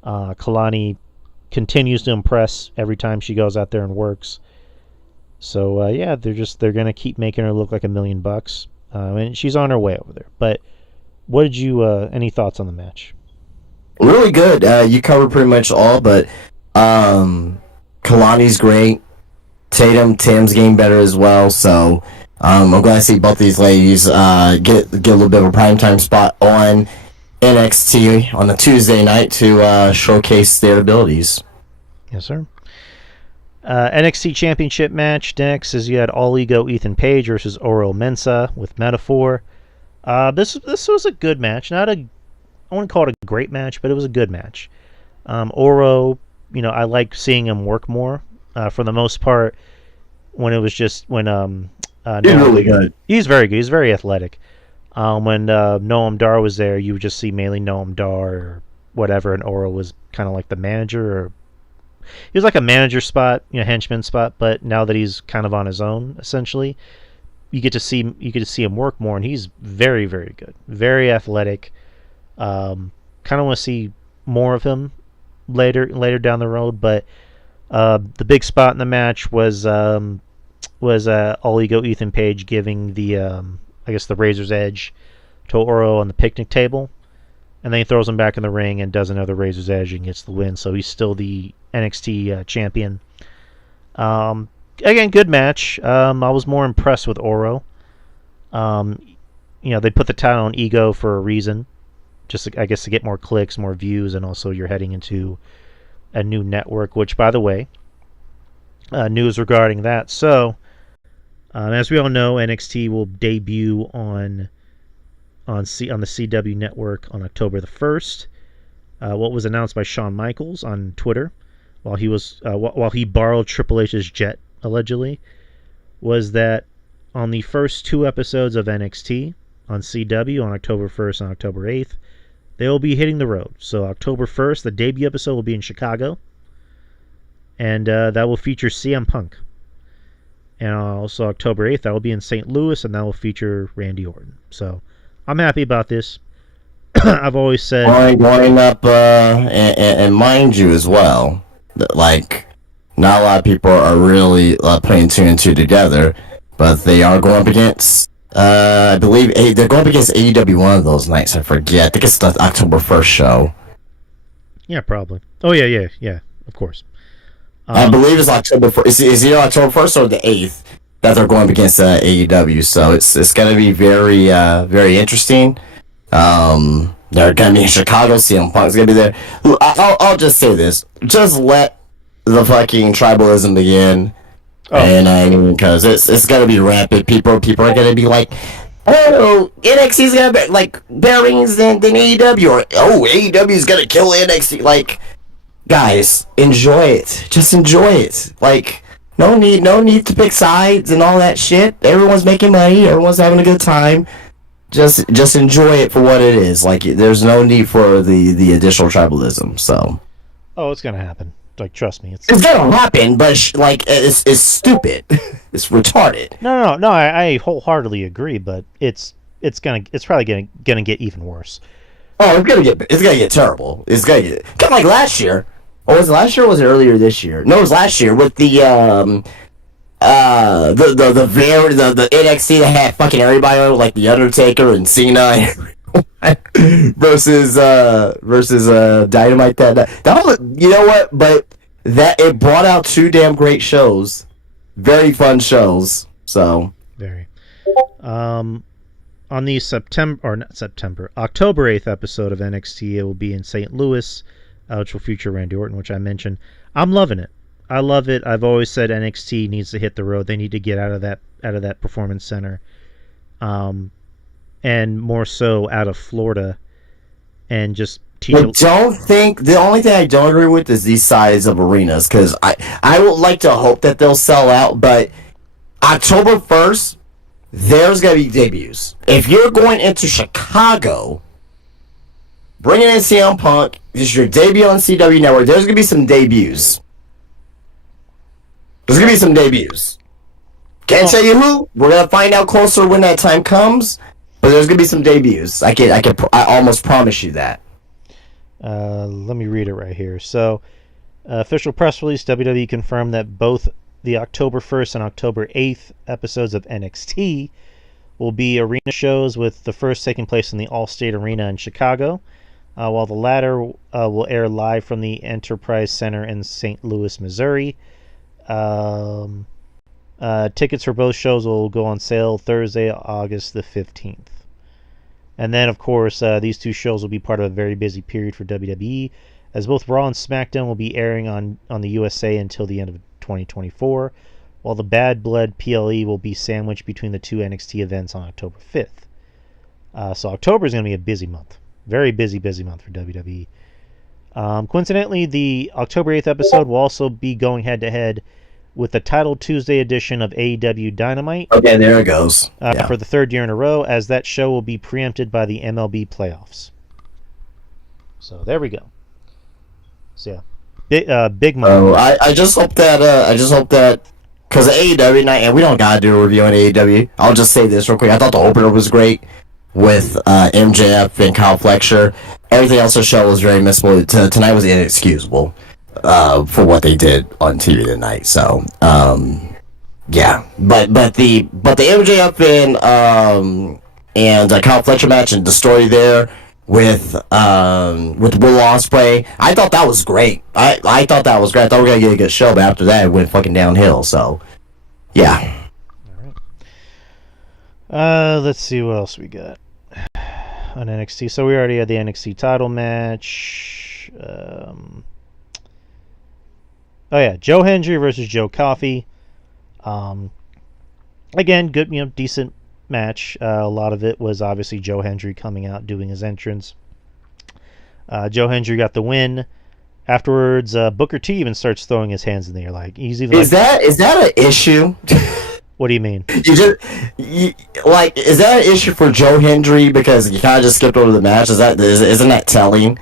Kalani continues to impress every time she goes out there and works. So they're gonna keep making her look like $1 million, and she's on her way over there. But what did you? Any thoughts on the match? Really good. You covered pretty much all, but Kalani's great. Tim's getting better as well. So I'm glad to see both these ladies get a little bit of a primetime spot on NXT on a Tuesday night to showcase their abilities. Yes, sir. NXT Championship match next is you had All Ego Ethan Page versus Oro Mensah with Metaphor. This was a good match. I wouldn't call it a great match, but it was a good match. Oro, I like seeing him work more. For the most part, when he's really good. He's very good. He's very athletic. When Noam Dar was there, you would just see mainly Noam Dar or whatever, and Oro was kind of like the manager, or he was like a manager spot, henchman spot. But now that he's kind of on his own, essentially, you get to see him work more, and he's very, very good, very athletic. Kind of want to see more of him later down the road, but the big spot in the match was All Ego Ethan Page giving the I guess the Razor's Edge to Oro on the picnic table, and then he throws him back in the ring and does another Razor's Edge and gets the win. So he's still the NXT champion. Again, good match. I was more impressed with Oro. They put the title on Ego for a reason, just I guess to get more clicks, more views, and also you're heading into a new network. Which, by the way, news regarding that. So, as we all know, NXT will debut on the CW network on October the 1st. What was announced by Shawn Michaels on Twitter while he borrowed Triple H's jet, allegedly, was that on the first 2 episodes of NXT on CW on October 1st and October 8th, they will be hitting the road. So October 1st, the debut episode will be in Chicago, and that will feature CM Punk. And also October 8th, that will be in St. Louis, and that will feature Randy Orton. So I'm happy about this. I've always said, Growing up, and mind you as well, like, not a lot of people are really putting two and two together, but they are going up against, I believe, they're going up against AEW one of those nights. I forget. I think it's the October 1st show. yeah, probably. Oh yeah, of course. I believe it's October 1st. Is either October 1st or the 8th that they're going up against AEW. So it's going to be very interesting. They're going to be in Chicago. CM Punk's going to be there. I'll just say this. Just let the fucking tribalism begin. Oh. And I mean, because it's going to be rampant. People are going to be like, oh, NXT's going to be like better ratings than AEW. Or, oh, AEW's going to kill NXT. Like, guys, enjoy it. Just enjoy it. Like, no need to pick sides and all that shit. Everyone's making money. Everyone's having a good time. Just enjoy it for what it is. Like, there's no need for the additional tribalism. So, oh, it's gonna happen. Like, trust me, it's gonna happen. But it's stupid. It's retarded. No. I wholeheartedly agree. But it's probably gonna get even worse. Oh, it's gonna get terrible. It's gonna get kind of like last year. Or was it last year or was it earlier this year? No, it was last year with the NXT that had fucking everybody on, like the Undertaker and Cena versus Dynamite that was, you know what? But that it brought out two damn great shows. Very fun shows. So very. On the October 8th episode of NXT, it will be in St. Louis, which will feature Randy Orton, which I mentioned. I'm loving it. I love it. I've always said NXT needs to hit the road. They need to get out of that performance center, and more so out of Florida, and just teach. The only thing I don't agree with is these size of arenas, because I would like to hope that they'll sell out, but October 1st. There's going to be debuts. If you're going into Chicago, bringing in CM Punk, this is your debut on CW Network, there's going to be some debuts. Can't tell you who. We're going to find out closer when that time comes, but there's going to be some debuts. I almost promise you that. Let me read it right here. So, official press release, WWE confirmed that both the October 1st and October 8th episodes of NXT will be arena shows, with the first taking place in the Allstate Arena in Chicago, while the latter will air live from the Enterprise Center in St. Louis, Missouri. Tickets for both shows will go on sale Thursday, August the 15th. And then, of course, these two shows will be part of a very busy period for WWE, as both Raw and SmackDown will be airing on the USA until the end of 2024, while the Bad Blood PLE will be sandwiched between the two NXT events on October 5th. So October is going to be a busy month. Very busy month for WWE. Coincidentally, the October 8th episode will also be going head-to-head with the Title Tuesday edition of AEW Dynamite. Okay, there it goes. For the third year in a row, as that show will be preempted by the MLB playoffs. So there we go. So yeah. Big month. Oh, I just hope that because AEW night, and we don't gotta do a review on AEW. I'll just say this real quick. I thought the opener was great with MJF and Kyle Fletcher. Everything else on the show was very missable. Tonight was inexcusable for what they did on TV tonight. So yeah, but the MJF and Kyle Fletcher match and the story there with Will Ospreay, I thought that was great. I thought that was great. I thought we were gonna get a good show, but after that it went fucking downhill. So yeah. All right. Let's see what else we got on NXT. So we already had the NXT title match. Oh yeah, Joe Hendry versus Joe Coffey. Again, good, decent match. A lot of it was obviously Joe Hendry coming out doing his entrance. Joe Hendry got the win. Afterwards, Booker T even starts throwing his hands in the air, like he's even. Is that an issue? What do you mean? Is that an issue for Joe Hendry because you kind of just skipped over the match? Isn't that telling?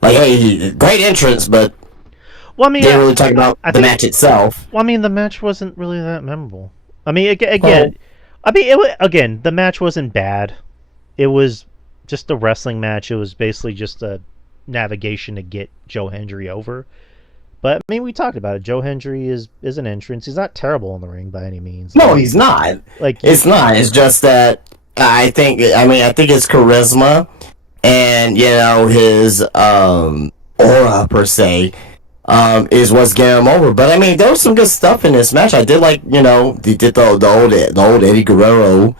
Like, hey, great entrance, but well, I mean, didn't really talk about the match itself. Well, I mean, the match wasn't really that memorable. I mean, again, the match wasn't bad. It was just a wrestling match. It was basically just a navigation to get Joe Hendry over. But I mean, we talked about it. Joe Hendry is an entrance. He's not terrible in the ring by any means. No, he's not. It's not. It's just that I think his charisma and his aura per se is what's getting him over. But I mean, there was some good stuff in this match. I did like he did the old Eddie Guerrero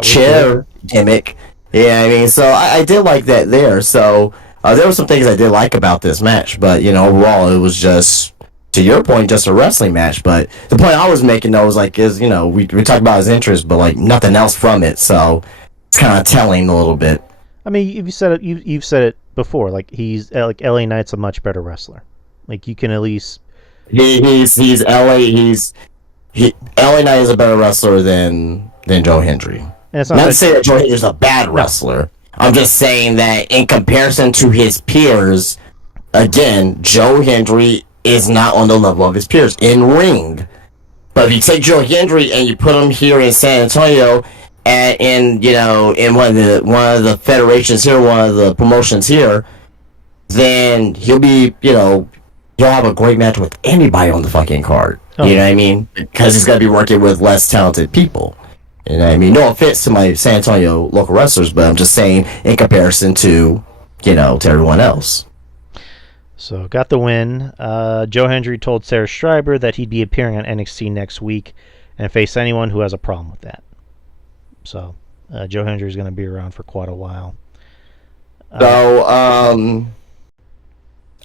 chair gimmick. Yeah, I mean, so I did like that there. So there were some things I did like about this match, but overall it was just, to your point, just a wrestling match. But the point I was making though was we talked about his interest, but like nothing else from it. So it's kind of telling a little bit. I mean, you've said it. You've said it before. Like he's like LA Knight's a much better wrestler. Like you can at least he's LA Knight is a better wrestler than Joe Hendry. And it's not to say that Joe Hendry is a bad wrestler. No. I'm just saying that in comparison to his peers, again, Joe Hendry is not on the level of his peers in ring. But if you take Joe Hendry and you put him here in San Antonio, and in one of the federations here, one of the promotions here, then he'll have a great match with anybody on the fucking card. Oh. You know what I mean? Because he's going to be working with less talented people. You know what I mean? No offense to my San Antonio local wrestlers, but I'm just saying in comparison to everyone else. So, got the win. Joe Hendry told Sarah Schreiber that he'd be appearing on NXT next week and face anyone who has a problem with that. So, Joe Hendry is going to be around for quite a while. So,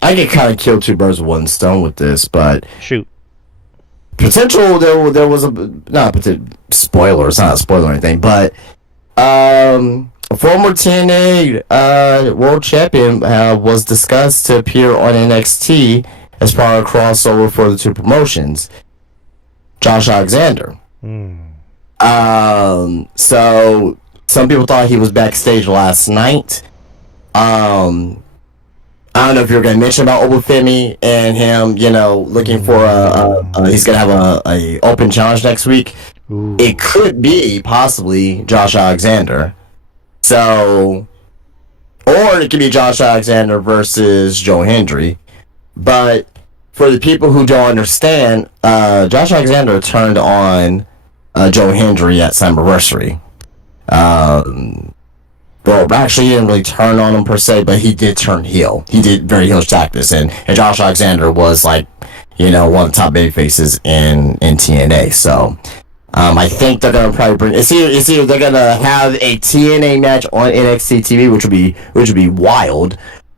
I get kind of kill two birds with one stone with this, but shoot. Potential, there was spoiler. It's not a spoiler or anything, but former TNA World Champion was discussed to appear on NXT as part of a crossover for the two promotions. Josh Alexander. So some people thought he was backstage last night. I don't know if you're going to mention about Obafemi and him, looking for he's going to have a open challenge next week. Ooh. It could be possibly Josh Alexander. So, or it could be Josh Alexander versus Joe Hendry. But for the people who don't understand, Josh Alexander turned on Joe Hendry at Slammiversary. Well, actually, he didn't really turn on him per se, but he did turn heel. He did very heel tactics, and Josh Alexander was one of the top baby faces in TNA. So, I think they're gonna probably bring. It's either they're gonna have a TNA match on NXT TV, which would be wild,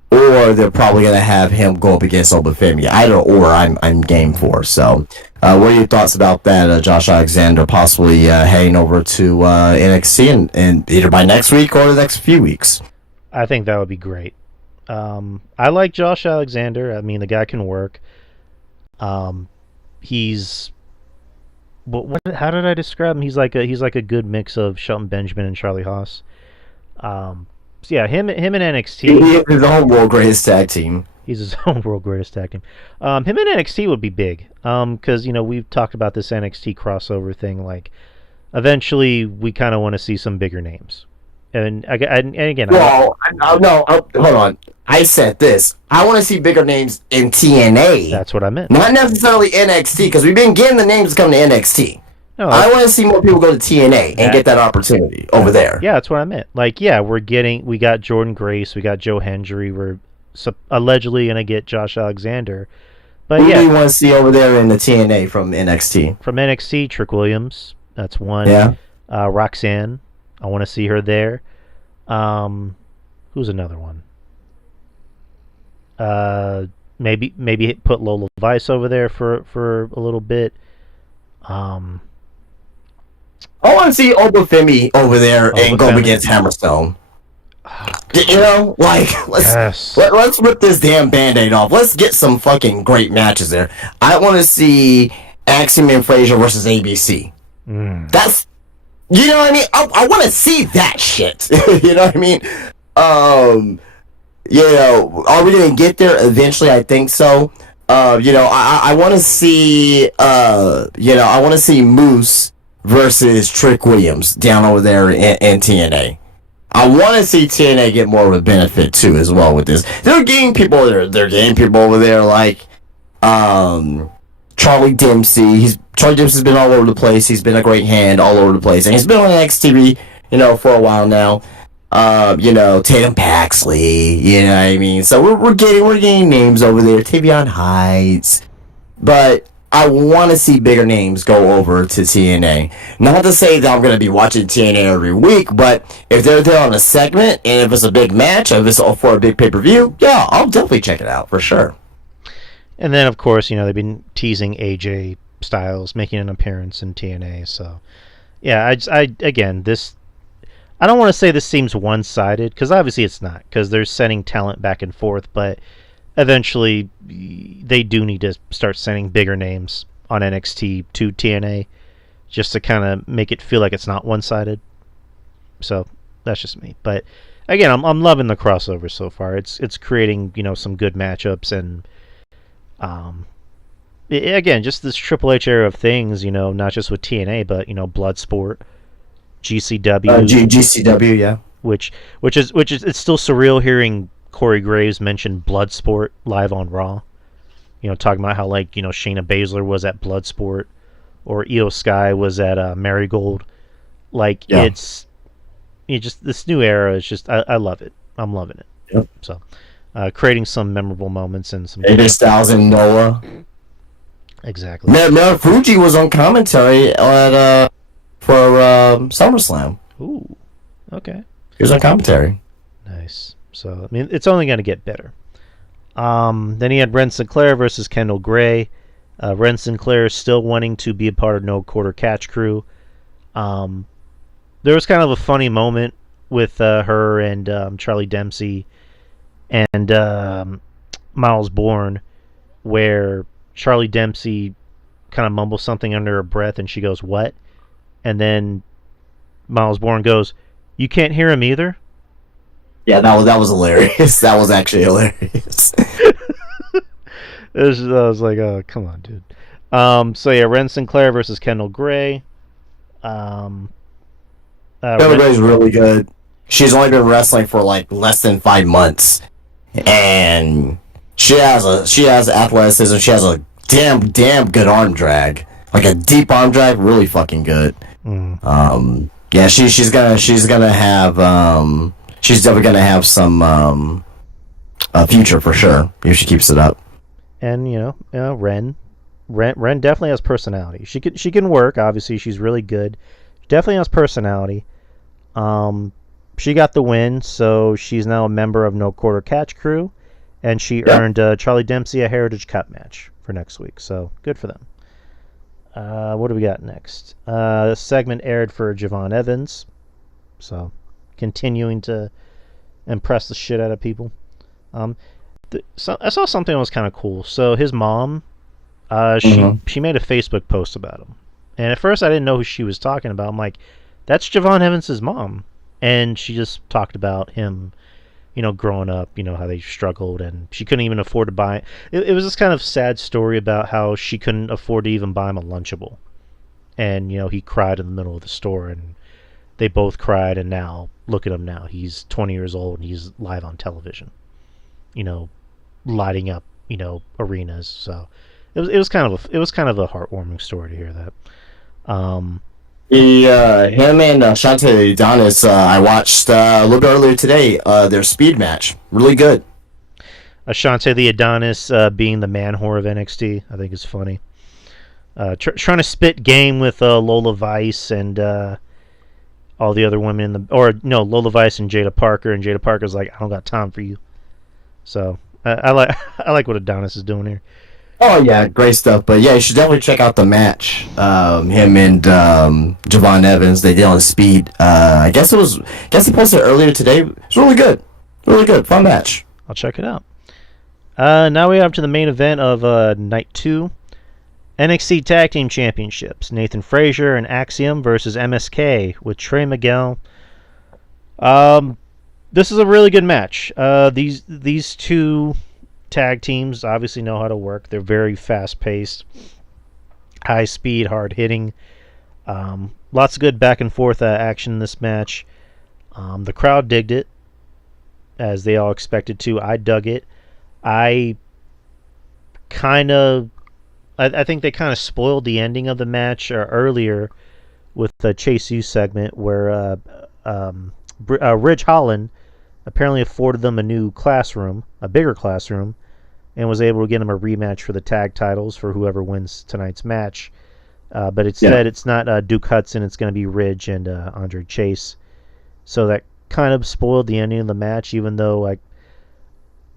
or they're probably gonna have him go up against Obafemi. Either or, I'm game for. So, what are your thoughts about that? Josh Alexander possibly heading over to NXT and either by next week or the next few weeks. I think that would be great. I like Josh Alexander. I mean, the guy can work. He's how did I describe him? He's like a good mix of Shelton Benjamin and Charlie Haas. So yeah, him in NXT. He is his own world greatest tag team. He's his own world greatest tag team. Him in NXT would be big. Because we've talked about this NXT crossover thing. Like, eventually, we kind of want to see some bigger names. And again, well, no, hold on. I said this. I want to see bigger names in TNA. That's what I meant. Not necessarily NXT, because we've been getting the names coming to NXT. No, I want to see more people go to TNA and get that opportunity over there. Yeah, that's what I meant. Like, yeah, we got Jordan Grace, we got Joe Hendry, we're allegedly going to get Josh Alexander. But who yeah, do you want to see over there in the TNA from NXT? From NXT, Trick Williams. That's one. Yeah. Roxanne. I want to see her there. Who's another one? Maybe put Lola Vice over there for a little bit. I want to see Obafemi over there and go against Hammerstone. Let's rip this damn Band-Aid off. Let's get some fucking great matches there. I want to see Axiom and Frazier versus ABC. That's, what I mean? I want to see that shit. You know what I mean? Are we going to get there eventually? I think so. I want to see, I want to see Moose versus Trick Williams down over there in TNA. I want to see TNA get more of a benefit too, as well with this. They're getting people. They're getting people over there like Charlie Dempsey. Charlie Dempsey's been all over the place. He's been a great hand all over the place, and he's been on XTV, for a while now. Tatum Paxley. You know what I mean? So we're getting names over there. Tavion Heights, but I want to see bigger names go over to TNA. Not to say that I'm going to be watching TNA every week, but if they're there on a segment and if it's a big match, if it's for a big pay-per-view, yeah, I'll definitely check it out for sure. And then, of course, they've been teasing AJ Styles making an appearance in TNA. So, yeah, I don't want to say this seems one-sided, because obviously it's not, because they're sending talent back and forth, but eventually they do need to start sending bigger names on NXT to TNA just to kind of make it feel like it's not one-sided. So that's just me. But again, I'm loving the crossover so far. It's creating some good matchups, and again, just this Triple H era of things. Not just with TNA, but Bloodsport, GCW, GCW, yeah. Which is it's still surreal hearing Corey Graves mention Bloodsport live on Raw. Talking about how Shayna Baszler was at Bloodsport, or Io Sky was at Marigold. It's just this new era. It's just I love it. I'm loving it. Yep. So creating some memorable moments and some. AJ Styles and Noah. Exactly. Mel Fuji was on commentary for SummerSlam. Ooh. Okay. He was on commentary. Nice. So it's only going to get better. Then he had Ren Sinclair versus Kendall Gray. Ren Sinclair is still wanting to be a part of No Quarter Catch Crew. There was kind of a funny moment with her and Charlie Dempsey and Miles Bourne, where Charlie Dempsey kind of mumbles something under her breath, and she goes, "What?" And then Miles Bourne goes, "You can't hear him either?" Yeah, that was hilarious. That was actually hilarious. I was like, "Oh, come on, dude." So yeah, Ren Sinclair versus Kendall Gray. Kendall Gray's really good. She's only been wrestling for less than 5 months, and she has athleticism. She has a damn good arm drag, like a deep arm drag, really fucking good. Yeah, she's definitely gonna have some future for sure if she keeps it up. And Ren definitely has personality. She can work. Obviously, she's really good. Definitely has personality. She got the win, so she's now a member of No Quarter Catch Crew, and she earned Charlie Dempsey a Heritage Cup match for next week. So good for them. What do we got next? This segment aired for Javon Evans, so continuing to impress the shit out of people. I saw something that was kind of cool. So his mom, she made a Facebook post about him, and at first I didn't know who she was talking about. I'm like, that's Javon Evans' mom, and she just talked about him, growing up, how they struggled, and she couldn't even afford to buy. It was this kind of sad story about how she couldn't afford to even buy him a Lunchable, and he cried in the middle of the store, and they both cried, and now look at him now. He's 20 years old, and he's live on television, lighting up, arenas. So it was kind of a heartwarming story to hear that. Him and Shante Adonis, I watched a little bit earlier today, their speed match. Really good. Ashante the Adonis being the man whore of NXT, I think is funny. Trying to spit game with Lola Vice and all the other women Lola Vice and Jada Parker, and Jada Parker's like, I don't got time for you. So I like what Adonis is doing here. Oh yeah, great stuff. But yeah, you should definitely check out the match. Him and Javon Evans, they did on speed. I guess he posted it earlier today. It's really good, fun match. I'll check it out. Now we have to the main event of night 2, NXT Tag Team Championships. Nathan Frazier and Axiom versus MSK with Trey Miguel. This is a really good match. These two tag teams obviously know how to work. They're very fast-paced, high-speed, hard-hitting. Lots of good back-and-forth action in this match. The crowd digged it, as they all expected to. I dug it. I kind of, I think they kind of spoiled the ending of the match earlier with the Chase U segment where Ridge Holland apparently afforded them a new classroom, a bigger classroom, and was able to get them a rematch for the tag titles for whoever wins tonight's match. But instead, it's not Duke Hudson. It's going to be Ridge and Andre Chase. So that kind of spoiled the ending of the match, even though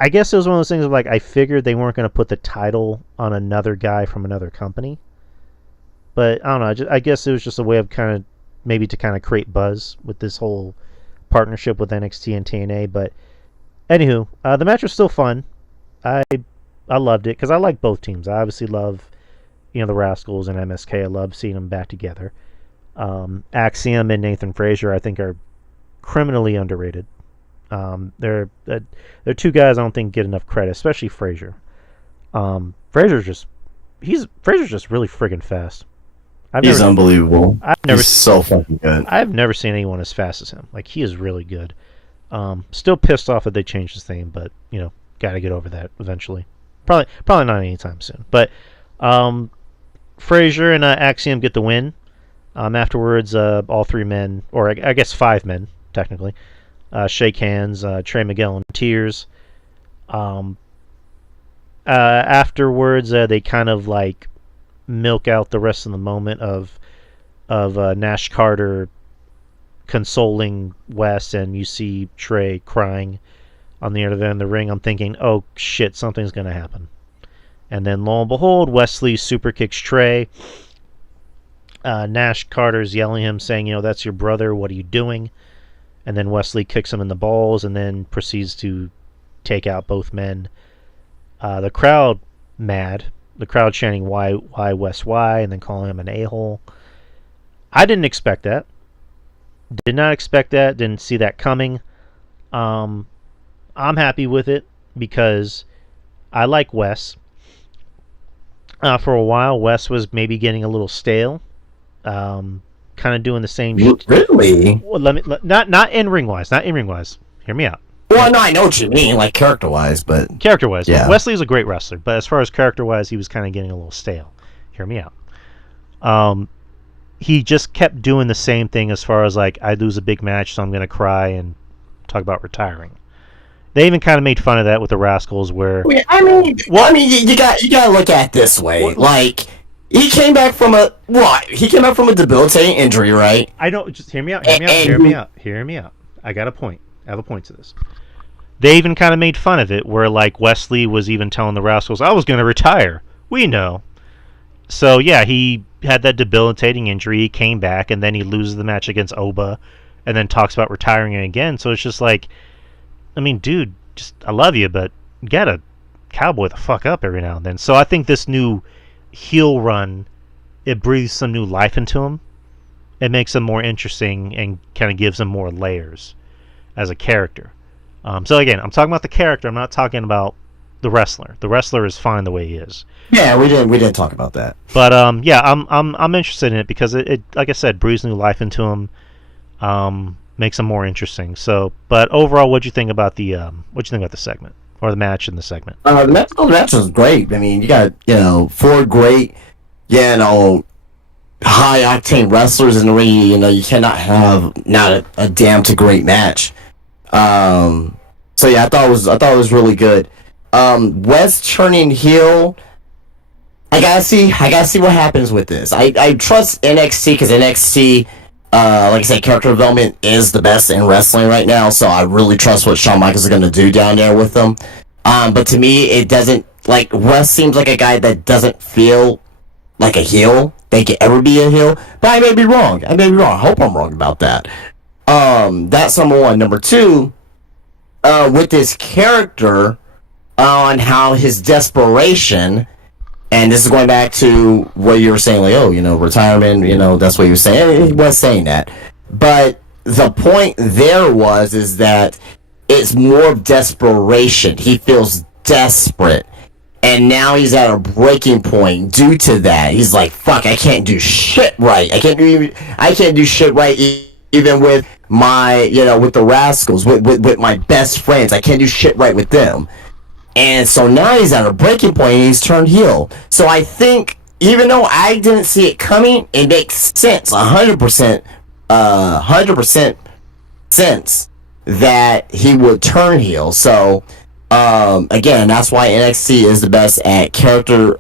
I guess it was one of those things of like I figured they weren't going to put the title on another guy from another company. But I don't know. I guess it was just a way of kind of maybe to kind of create buzz with this whole partnership with NXT and TNA. But anywho, the match was still fun. I loved it because I like both teams. I obviously love the Rascals and MSK. I love seeing them back together. Axiom and Nathan Frazier I think are criminally underrated. They're two guys I don't think get enough credit, especially Frazier. Frazier's just really friggin' fast. He's unbelievable. He's so fucking good. I've never seen anyone as fast as him. Like, he is really good. Still pissed off that they changed his name, but gotta get over that eventually. Probably not anytime soon. But Frazier and Axiom get the win. Afterwards, all three men, or I guess five men technically, shake hands. Trey Miguel in tears. Afterwards, they kind of like milk out the rest of the moment of Nash Carter consoling Wes, and you see Trey crying on the other end of the ring. I'm thinking, oh shit, something's gonna happen. And then lo and behold, Wesley super kicks Trey. Nash Carter's yelling at him, saying, that's your brother, what are you doing? And then Wesley kicks him in the balls and then proceeds to take out both men. The crowd mad. The crowd chanting, why, Wes, why? And then calling him an a-hole. I didn't expect that. Did not expect that. Didn't see that coming. I'm happy with it because I like Wes. For a while, Wes was maybe getting a little stale. Kind of doing the same. Really? Well, not in ring wise. Not in ring wise. Hear me out. Well, no, I know what you mean, like character wise, but yeah. Wesley is a great wrestler, but as far as character wise, he was kind of getting a little stale. Hear me out. He just kept doing the same thing as far as like, I lose a big match, so I'm gonna cry and talk about retiring. They even kind of made fun of that with the Rascals, where you gotta look at it this way. Like, he came back from a debilitating injury, right? I don't. Just hear me out. Hear me out. I got a point. I have a point to this. They even kind of made fun of it, where like Wesley was even telling the Rascals, I was going to retire. We know. So yeah, he had that debilitating injury. He came back, and then he loses the match against Oba, and then talks about retiring again. So it's just like, I mean, dude, I love you, but you gotta cowboy the fuck up every now and then. So I think this new heel run, it breathes some new life into him. It makes him more interesting and kind of gives him more layers as a character. So again, I'm talking about the character. I'm not talking about the wrestler. The wrestler is fine the way he is. Yeah, we didn't talk about that. But yeah, I'm interested in it because it like I said, breathes new life into him. Makes him more interesting. So, but overall, what'd you think about the segment or the match in the segment? The match was great. I mean, you got four great, high octane wrestlers in the ring. You cannot have not a damn to great match. So yeah, I thought it was really good. Wes turning heel. I gotta see what happens with this. I trust NXT because NXT, like I said, character development is the best in wrestling right now. So I really trust what Shawn Michaels is gonna do down there with them. But to me, it doesn't, like, Wes seems like a guy that doesn't feel like a heel. They could ever be a heel, but I may be wrong. I hope I'm wrong about that. That's number one. Number two, with this character, on how his desperation, and this is going back to what you were saying, like, retirement, that's what you were saying. He was saying that. But the point there is that it's more of desperation. He feels desperate. And now he's at a breaking point due to that. He's like, fuck, I can't do shit right. I can't do shit right even with my, with the Rascals, with my best friends. I can't do shit right with them. And so now he's at a breaking point and he's turned heel. So I think, even though I didn't see it coming, it makes sense, 100%, 100% sense that he would turn heel. So, again, that's why NXT is the best at character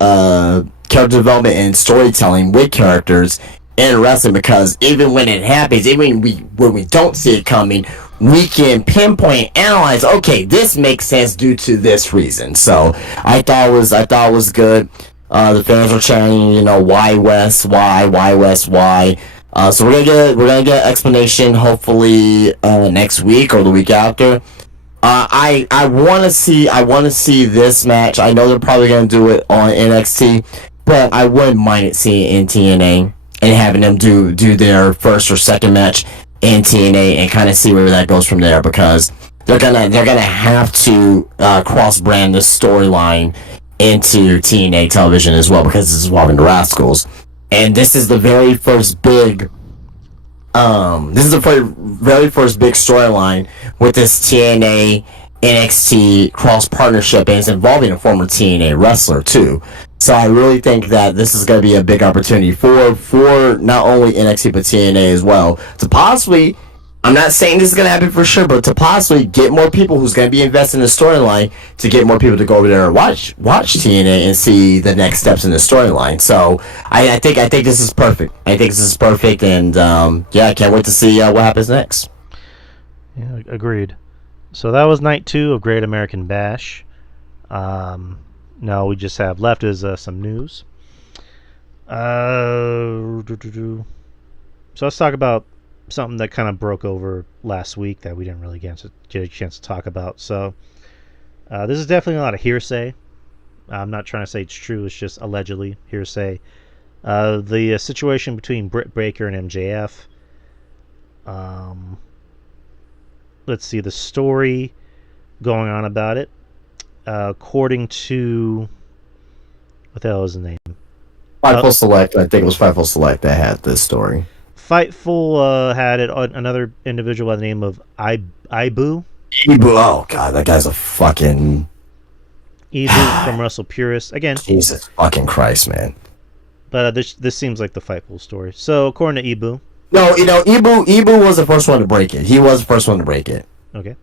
development and storytelling with characters in wrestling, because even when it happens, even when we don't see it coming, we can pinpoint, analyze. Okay, this makes sense due to this reason. So I thought it was good. The fans were chanting, why West, why West, why. So we're gonna get an explanation hopefully next week or the week after. I want to see this match. I know they're probably gonna do it on NXT, but I wouldn't mind it seeing it in TNA and having them do their first or second match in TNA and kind of see where that goes from there, because they're gonna have to cross brand the storyline into TNA television as well, because it's involving the Rascals, and this is the very first big storyline with this TNA NXT cross partnership, and it's involving a former TNA wrestler too. So I really think that this is going to be a big opportunity for not only NXT but TNA as well, to possibly, I'm not saying this is going to happen for sure, but to possibly get more people who's going to be invested in the storyline, to get more people to go over there and watch TNA and see the next steps in the storyline. So I think this is perfect. I think this is perfect, and I can't wait to see what happens next. Yeah, agreed. So that was night 2 of Great American Bash. Now we just have left is some news. So let's talk about something that kind of broke over last week that we didn't really get a chance to talk about. So this is definitely a lot of hearsay. I'm not trying to say it's true. It's just allegedly hearsay. The situation between Britt Baker and MJF. Let's see the story going on about it. According to, what the hell is the name? Fightful Select. I think it was Fightful Select that had this story. Fightful had it on another individual by the name of Ibu. Oh god, that guy's a fucking Ibu from Russell Purist again. Jesus fucking Christ, man. But this seems like the Fightful story. So according to Ibu. No, Ibu was the first one to break it. He was the first one to break it. Okay.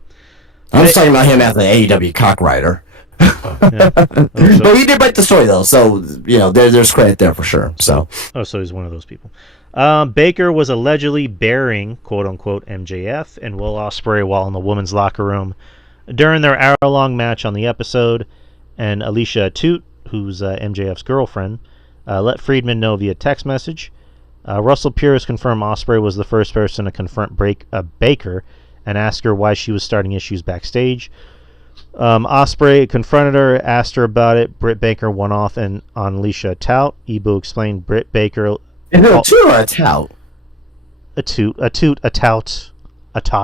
I'm just talking about him as an AEW cockrider. Yeah. But he did break the story though, so there's credit there for sure. So he's one of those people. Baker was allegedly burying quote unquote MJF and Will Ospreay while in the women's locker room during their hour-long match on the episode, and Alicia Toot, who's MJF's girlfriend, let Friedman know via text message. Russell Purist confirmed Ospreay was the first person to confront Baker and ask her why she was starting issues backstage. Ospreay confronted her, asked her about it. Britt Baker went off on Alicia Tout. Ibu explained Britt Baker. Is it a toot or a tout? A toot, a tout.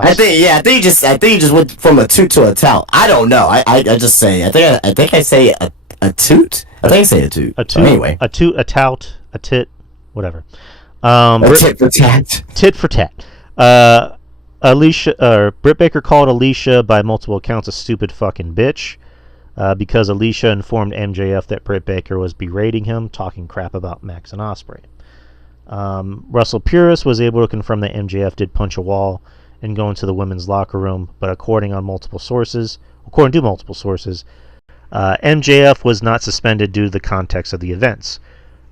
I think you just went from a toot to a tout. I don't know. I just say. I think I say a toot. I think I say a toot. A toot. Anyway, a toot, a tout, a tit, whatever. Tit for tat. Tit for tat. Britt Baker called Alicia by multiple accounts a stupid fucking bitch because Alicia informed MJF that Britt Baker was berating him, talking crap about Max and Ospreay. Russell Purist was able to confirm that MJF did punch a wall and go into the women's locker room, but according to multiple sources, MJF was not suspended due to the context of the events.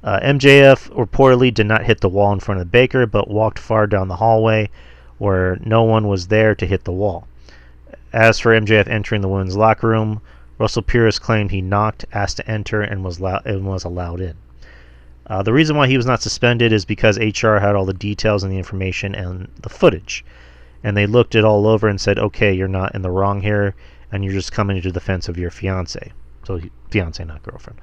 MJF reportedly did not hit the wall in front of Baker, but walked far down the hallway where no one was there to hit the wall. As for MJF entering the women's locker room, Russell Purist claimed he knocked, asked to enter, and was allowed in. The reason why he was not suspended is because HR had all the details and the information and the footage, and they looked it all over and said, okay, you're not in the wrong here, and you're just coming to defense of your fiance. So fiance, not girlfriend.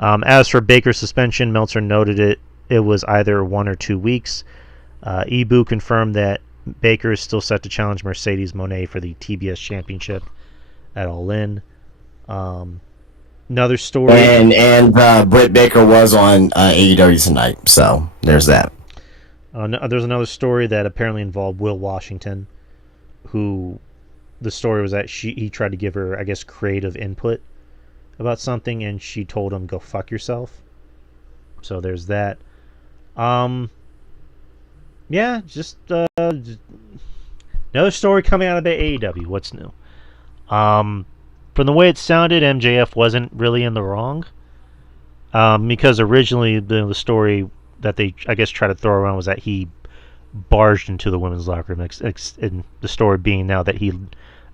As for Baker's suspension, Meltzer noted it was either 1 or 2 weeks. Ibu confirmed that Baker is still set to challenge Mercedes Moné for the TBS Championship at All In. Another story. And Britt Baker was on AEW tonight, so there's that. There's another story that apparently involved Will Washington, who the story was that he tried to give her, I guess, creative input about something, and she told him, "Go fuck yourself." So there's that. Yeah, just another story coming out of the AEW. What's new? From the way it sounded, MJF wasn't really in the wrong. Because originally the story that they, I guess, tried to throw around was that he barged into the women's locker room, and the story being now that he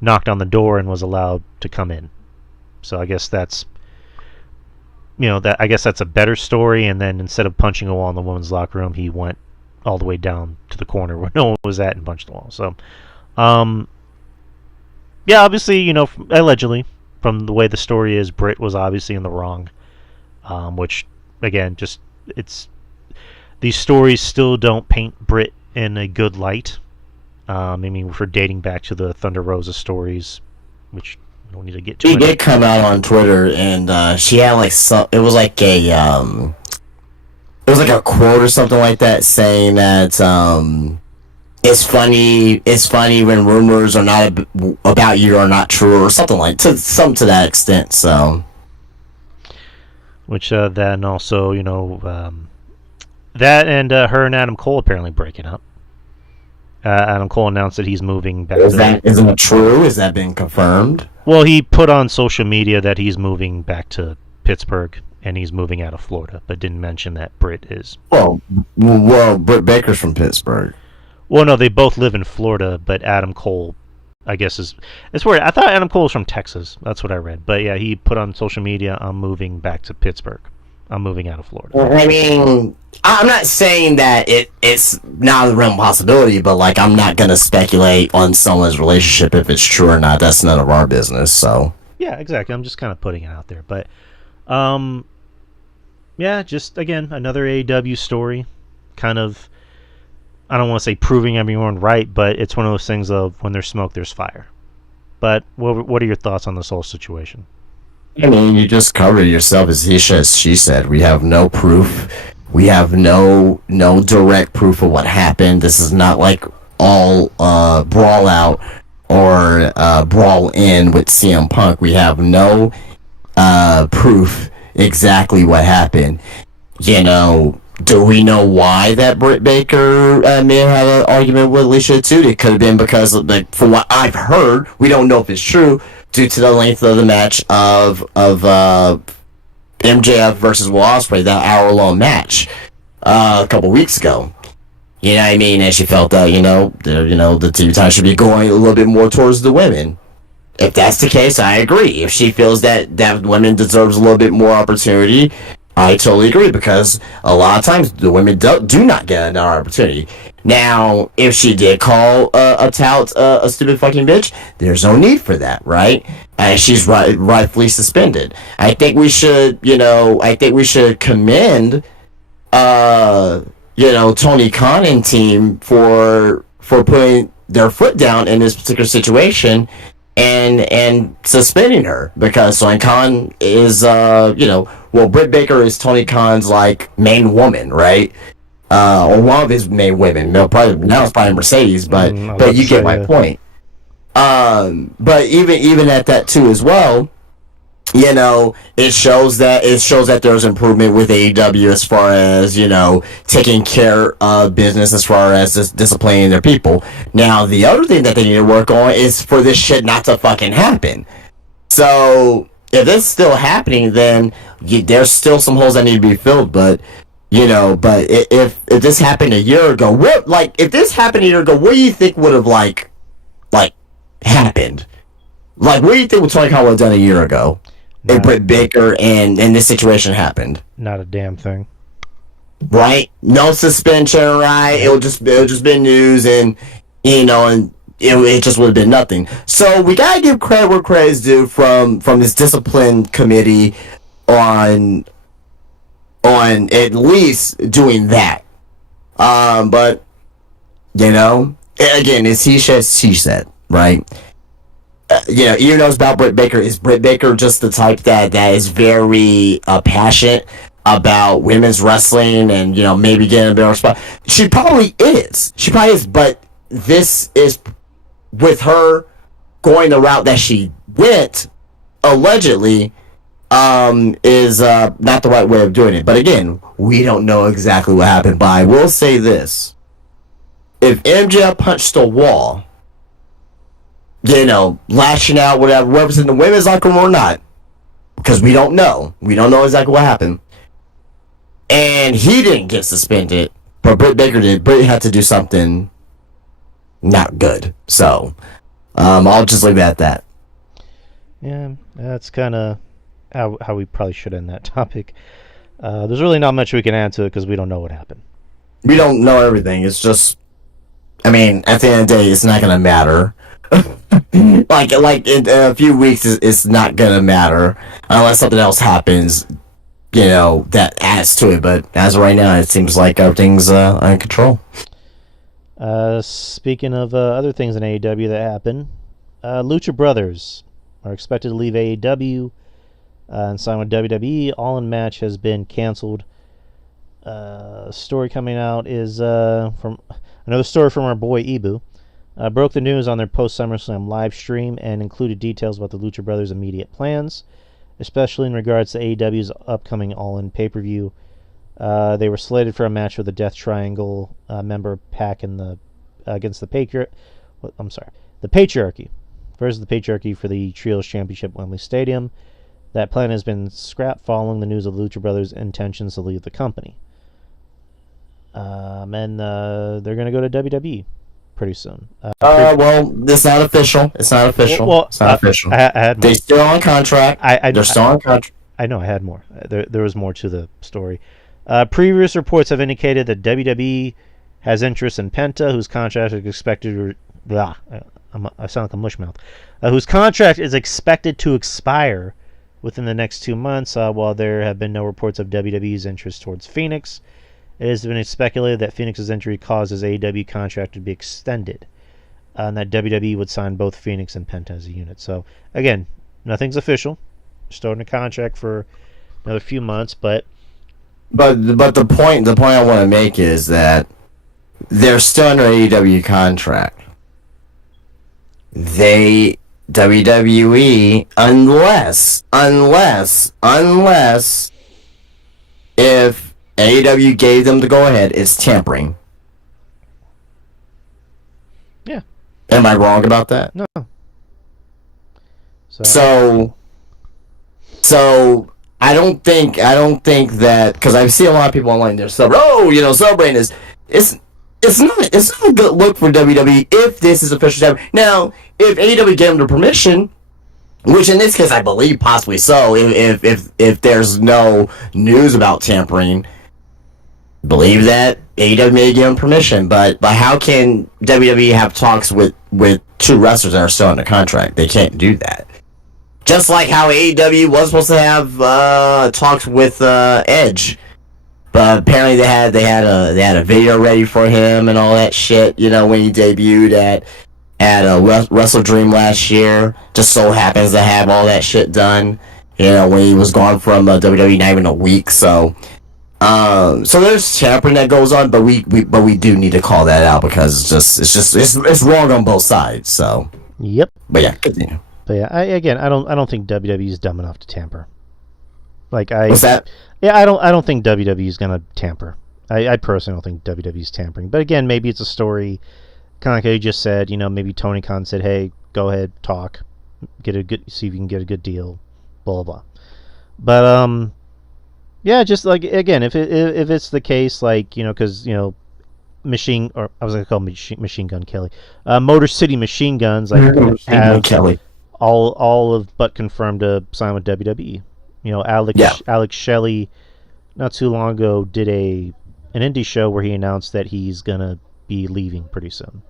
knocked on the door and was allowed to come in. So I guess that's, I guess that's a better story. And then instead of punching a wall in the women's locker room, he went all the way down to the corner where no one was at and punched the wall. So, yeah, obviously, allegedly, from the way the story is, Britt was obviously in the wrong. Which, again, these stories still don't paint Britt in a good light. I mean, for dating back to the Thunder Rosa stories, which we don't need to get to. She did come out on Twitter, and she had it was like a quote or something like that, saying that it's funny when rumors are not about you are not true, or something to that extent. So. Which then also, that and her and Adam Cole apparently breaking up. Adam Cole announced that he's moving back. Isn't that true? Is that been confirmed? Well, he put on social media that he's moving back to Pittsburgh and he's moving out of Florida, but didn't mention that Britt is. Well, Britt Baker's from Pittsburgh. Well, no, they both live in Florida, but Adam Cole, I guess, it's weird. I thought Adam Cole was from Texas. That's what I read. But yeah, he put on social media, "I'm moving back to Pittsburgh. I'm moving out of Florida." I mean, I'm not saying that it's not a real possibility, but I'm not gonna speculate on someone's relationship if it's true or not. That's none of our business. So yeah, exactly. I'm just kind of putting it out there, but yeah, just again another AEW story, kind of. I don't want to say proving everyone right, but it's one of those things of when there's smoke, there's fire. But what are your thoughts on this whole situation? I mean, you just covered it yourself. As she said, we have no proof. We have no direct proof of what happened. This is not like all brawl out or brawl in with CM Punk. We have no proof exactly what happened. Do we know why that Britt Baker may have had an argument with Alicia too? It could have been because, from what I've heard, we don't know if it's true, due to the length of the match of MJF versus Will Ospreay, that hour-long match a couple weeks ago. You know what I mean? And she felt that, the TV time should be going a little bit more towards the women. If that's the case, I agree. If she feels that women deserves a little bit more opportunity, I totally agree, because a lot of times the women do not get another opportunity. Now, if she did call a tout a stupid fucking bitch, there's no need for that, right? And she's rightfully suspended. I think we should, commend, Tony Khan and team for putting their foot down in this particular situation and suspending her, because Tony Khan is, Britt Baker is Tony Khan's main woman, right? Or one of his main women. No, now it's probably Mercedes, but you get my point. But even at that too as well, it shows that there's improvement with AEW as far as taking care of business, as far as just disciplining their people. Now the other thing that they need to work on is for this shit not to fucking happen. So if it's still happening, then there's still some holes that need to be filled. But if this happened a year ago, what do you think would have happened? What do you think what Tony Khan would have done a year ago if Britt Baker and this situation happened? Not a damn thing. Right? No suspension, right? It'll just been news, and it just would have been nothing. So we gotta give credit where credit's due from this discipline committee on at least doing that. But again, it's he said, she said, right? Even though it's about Britt Baker, is Britt Baker just the type that is very passionate about women's wrestling and maybe getting a better spot. She probably is. But this is with her going the route that she went allegedly. Is not the right way of doing it. But again, we don't know exactly what happened. But I will say this: if MJF punched a wall, lashing out, whatever, whether it's in the women's locker room or not, because we don't know exactly what happened, and he didn't get suspended, but Britt Baker did. Britt had to do something not good. So, I'll just leave it at that. Yeah, that's kind of how we probably should end that topic. There's really not much we can add to it because we don't know what happened. We don't know everything. It's just, at the end of the day, it's not gonna matter. like in a few weeks, it's not gonna matter unless something else happens, that adds to it. But as of right now, it seems like everything's under control. Speaking of other things in AEW that happen, Lucha Brothers are expected to leave AEW and sign with WWE. All In match has been canceled. Story coming out is from another story from our boy Ibu. Broke the news on their post SummerSlam live stream and included details about the Lucha Brothers' immediate plans, especially in regards to AEW's upcoming All In pay-per-view. They were slated for a match with the Death Triangle member Pac against the Patriarchy versus the Patriarchy for the Trios Championship at Wembley Stadium. That plan has been scrapped following the news of Lucha Brothers' intentions to leave the company. And they're going to go to WWE pretty soon. Well, it's not official. It's not official. Well, it's not official. I had more. They're still on contract. They're still on contract. I know I had more. There was more to the story. Previous reports have indicated that WWE has interest in Penta, whose contract is expected to... I sound like a mushmouth. Whose contract is expected to expire within the next 2 months, while there have been no reports of WWE's interest towards Phoenix. It has been speculated that Phoenix's injury caused his AEW contract to be extended, and that WWE would sign both Phoenix and Penta as a unit. So, again, nothing's official. Still in a contract for another few months, but the point I want to make is that they're still under AEW contract. WWE, unless if AEW gave them the go ahead, it's tampering. Yeah. Am I wrong about that? No. So I don't think that, because I see a lot of people online, they're celebrating this. It's not a good look for WWE if this is official. Now, if AEW gave them the permission, which in this case I believe possibly so, if there's no news about tampering, believe that AEW may give them permission. But how can WWE have talks with two wrestlers that are still under contract? They can't do that. Just like how AEW was supposed to have talks with Edge. But apparently they had a video ready for him and all that shit, when he debuted at Wrestle Dream last year. Just so happens to have all that shit done, when he was gone from WWE not even a week. So there's tampering that goes on, but we do need to call that out because it's wrong on both sides. So yep. But yeah, continue. But yeah, I don't think WWE is dumb enough to tamper. What's that? Yeah, I don't think WWE is gonna tamper. I personally don't think WWE is tampering. But again, maybe it's a story, kind of like you just said. Maybe Tony Khan said, "Hey, go ahead, talk, see if you can get a good deal, blah blah." But yeah, just like again, if it's the case, because Machine Gun Kelly, Motor City Machine Guns, have Kelly. all of but confirmed to sign with WWE. Alex Shelley, not too long ago, did an indie show where he announced that he's gonna be leaving pretty soon.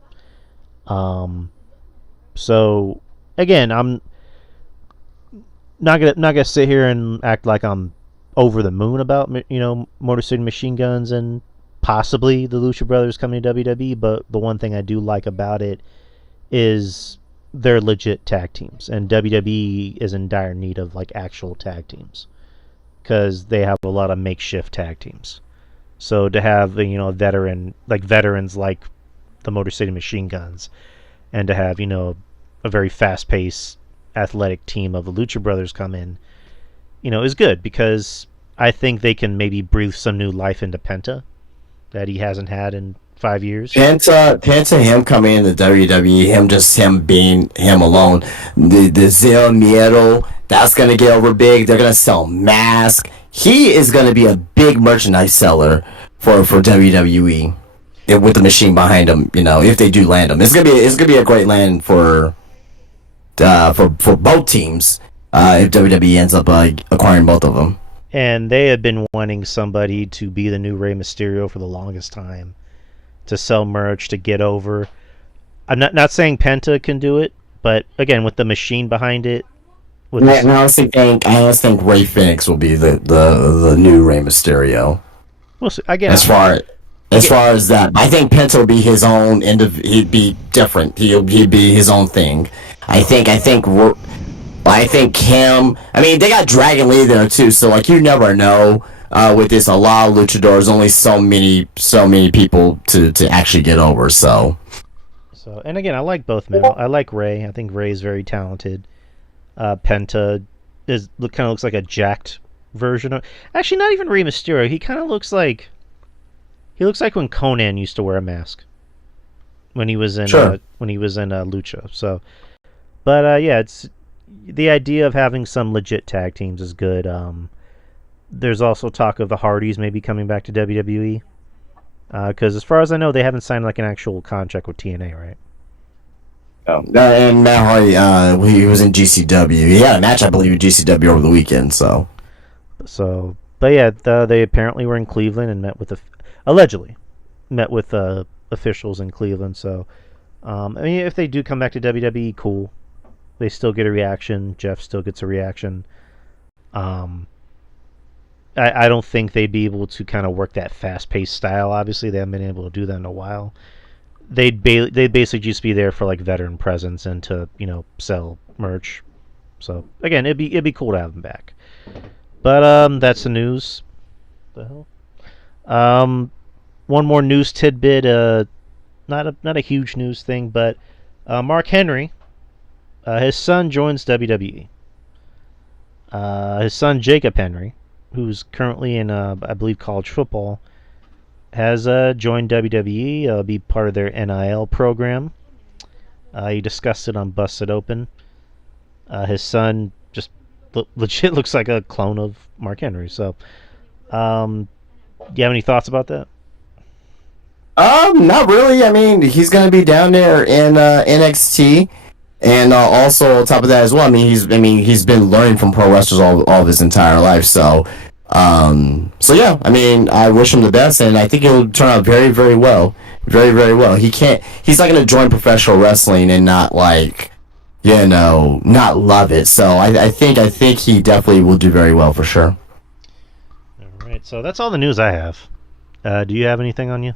So again, I'm not gonna sit here and act like I'm over the moon about Motor City Machine Guns and possibly the Lucha Brothers coming to WWE. But the one thing I do like about it is they're legit tag teams, and WWE is in dire need of actual tag teams. because they have a lot of makeshift tag teams. So to have veterans like the Motor City Machine Guns, and to have a very fast-paced, athletic team of the Lucha Brothers come in, is good, because I think they can maybe breathe some new life into Penta that he hasn't had in 5 years. Penta, him coming into WWE, him being him alone. The Zero Miedo, that's gonna get over big. They're gonna sell masks. He is gonna be a big merchandise seller for WWE. With the machine behind him, if they do land him, it's gonna be a great land for both teams. If WWE ends up acquiring both of them. And they have been wanting somebody to be the new Rey Mysterio for the longest time, to sell merch, to get over. I'm not saying Penta can do it, but again, with the machine behind it. I honestly think Rey Fenix will be the new Rey Mysterio. Well, again, as far as that, I think Penta will be his own he'd be different. He'd be his own thing. I think him. I mean, they got Dragon Lee there too, so you never know. With this, a lot of luchadors, only so many people to actually get over. So, and again, I like both men. I like Ray. I think Ray is very talented. Penta kind of looks like a jacked version of. Actually, not even Rey Mysterio. He kind of looks like. He looks like when Conan used to wear a mask. When he was in Lucha. So, but yeah, it's the idea of having some legit tag teams is good. There's also talk of the Hardys maybe coming back to WWE. Because as far as I know, they haven't signed an actual contract with TNA, right? Oh. And Matt Hardy, he was in GCW. He had a match, I believe, in GCW over the weekend. But yeah, they apparently were in Cleveland and allegedly met with officials in Cleveland. So, I mean, if they do come back to WWE, cool. They still get a reaction. Jeff still gets a reaction. I don't think they'd be able to kind of work that fast-paced style. Obviously, they haven't been able to do that in a while. They'd basically just be there for veteran presence and to sell merch. So again, it'd be cool to have them back. But that's the news. The hell. One more news tidbit. Not a huge news thing, but Mark Henry, his son joins WWE. His son Jacob Henry, who's currently in I believe college football, has joined WWE. Be part of their NIL program. He discussed it on Busted Open. His son just legit looks like a clone of Mark Henry. So, do you have any thoughts about that? Not really. I mean, he's gonna be down there in NXT, and also on top of that as well. I mean, he's been learning from pro wrestlers all of his entire life. So yeah. I mean, I wish him the best, and I think he'll turn out very, very well. Very, very well. He's not gonna join professional wrestling and not not love it. So I think he definitely will do very well for sure. All right. So that's all the news I have. Do you have anything on you?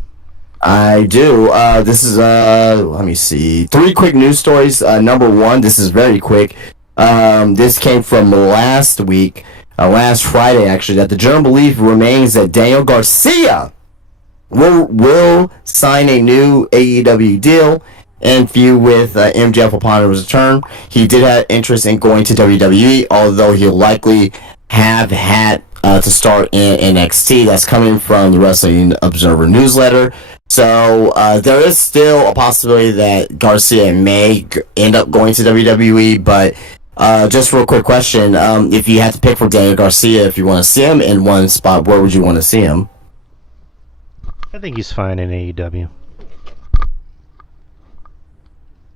I do. This is let me see. 3 quick news stories. Number 1, this is very quick. This came from last week, last Friday actually, that the general belief remains that Daniel Garcia will sign a new AEW deal and feud with MJF upon his return. He did have interest in going to WWE, although he'll likely have had to start in NXT. That's coming from the Wrestling Observer newsletter. So there is still a possibility that Garcia may end up going to WWE, but just real quick question, if you had to pick for Daniel Garcia, if you want to see him in one spot, where would you want to see him? I think he's fine in AEW.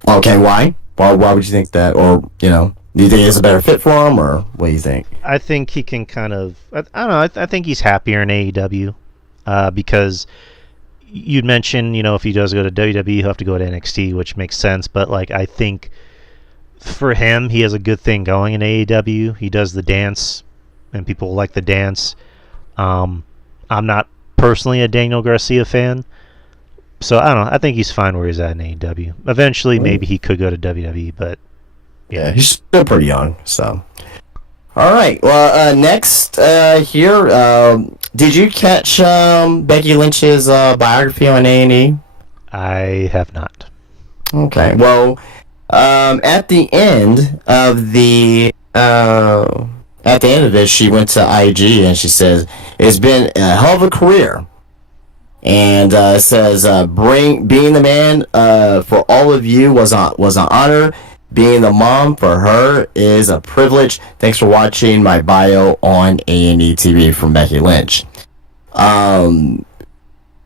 Okay, why? Why would you think that? Or, do you think it's a better fit for him, or what do you think? I think he can kind of... I don't know. I think he's happier in AEW because you'd mentioned, if he does go to WWE, he'll have to go to NXT, which makes sense. But, I think for him, he has a good thing going in AEW. He does the dance, and people like the dance. I'm not personally a Daniel Garcia fan, so I don't know. I think he's fine where he's at in AEW. Eventually, maybe he could go to WWE, but yeah, he's still pretty young. So, All right. Well, next here, did you catch Becky Lynch's biography on A&E? I have not. Okay. Well, at the end of it, she went to IG and she says it's been a hell of a career, and it says being the man for all of you was an honor. Being the mom for her is a privilege. Thanks for watching my bio on A&E TV from Becky Lynch. Um,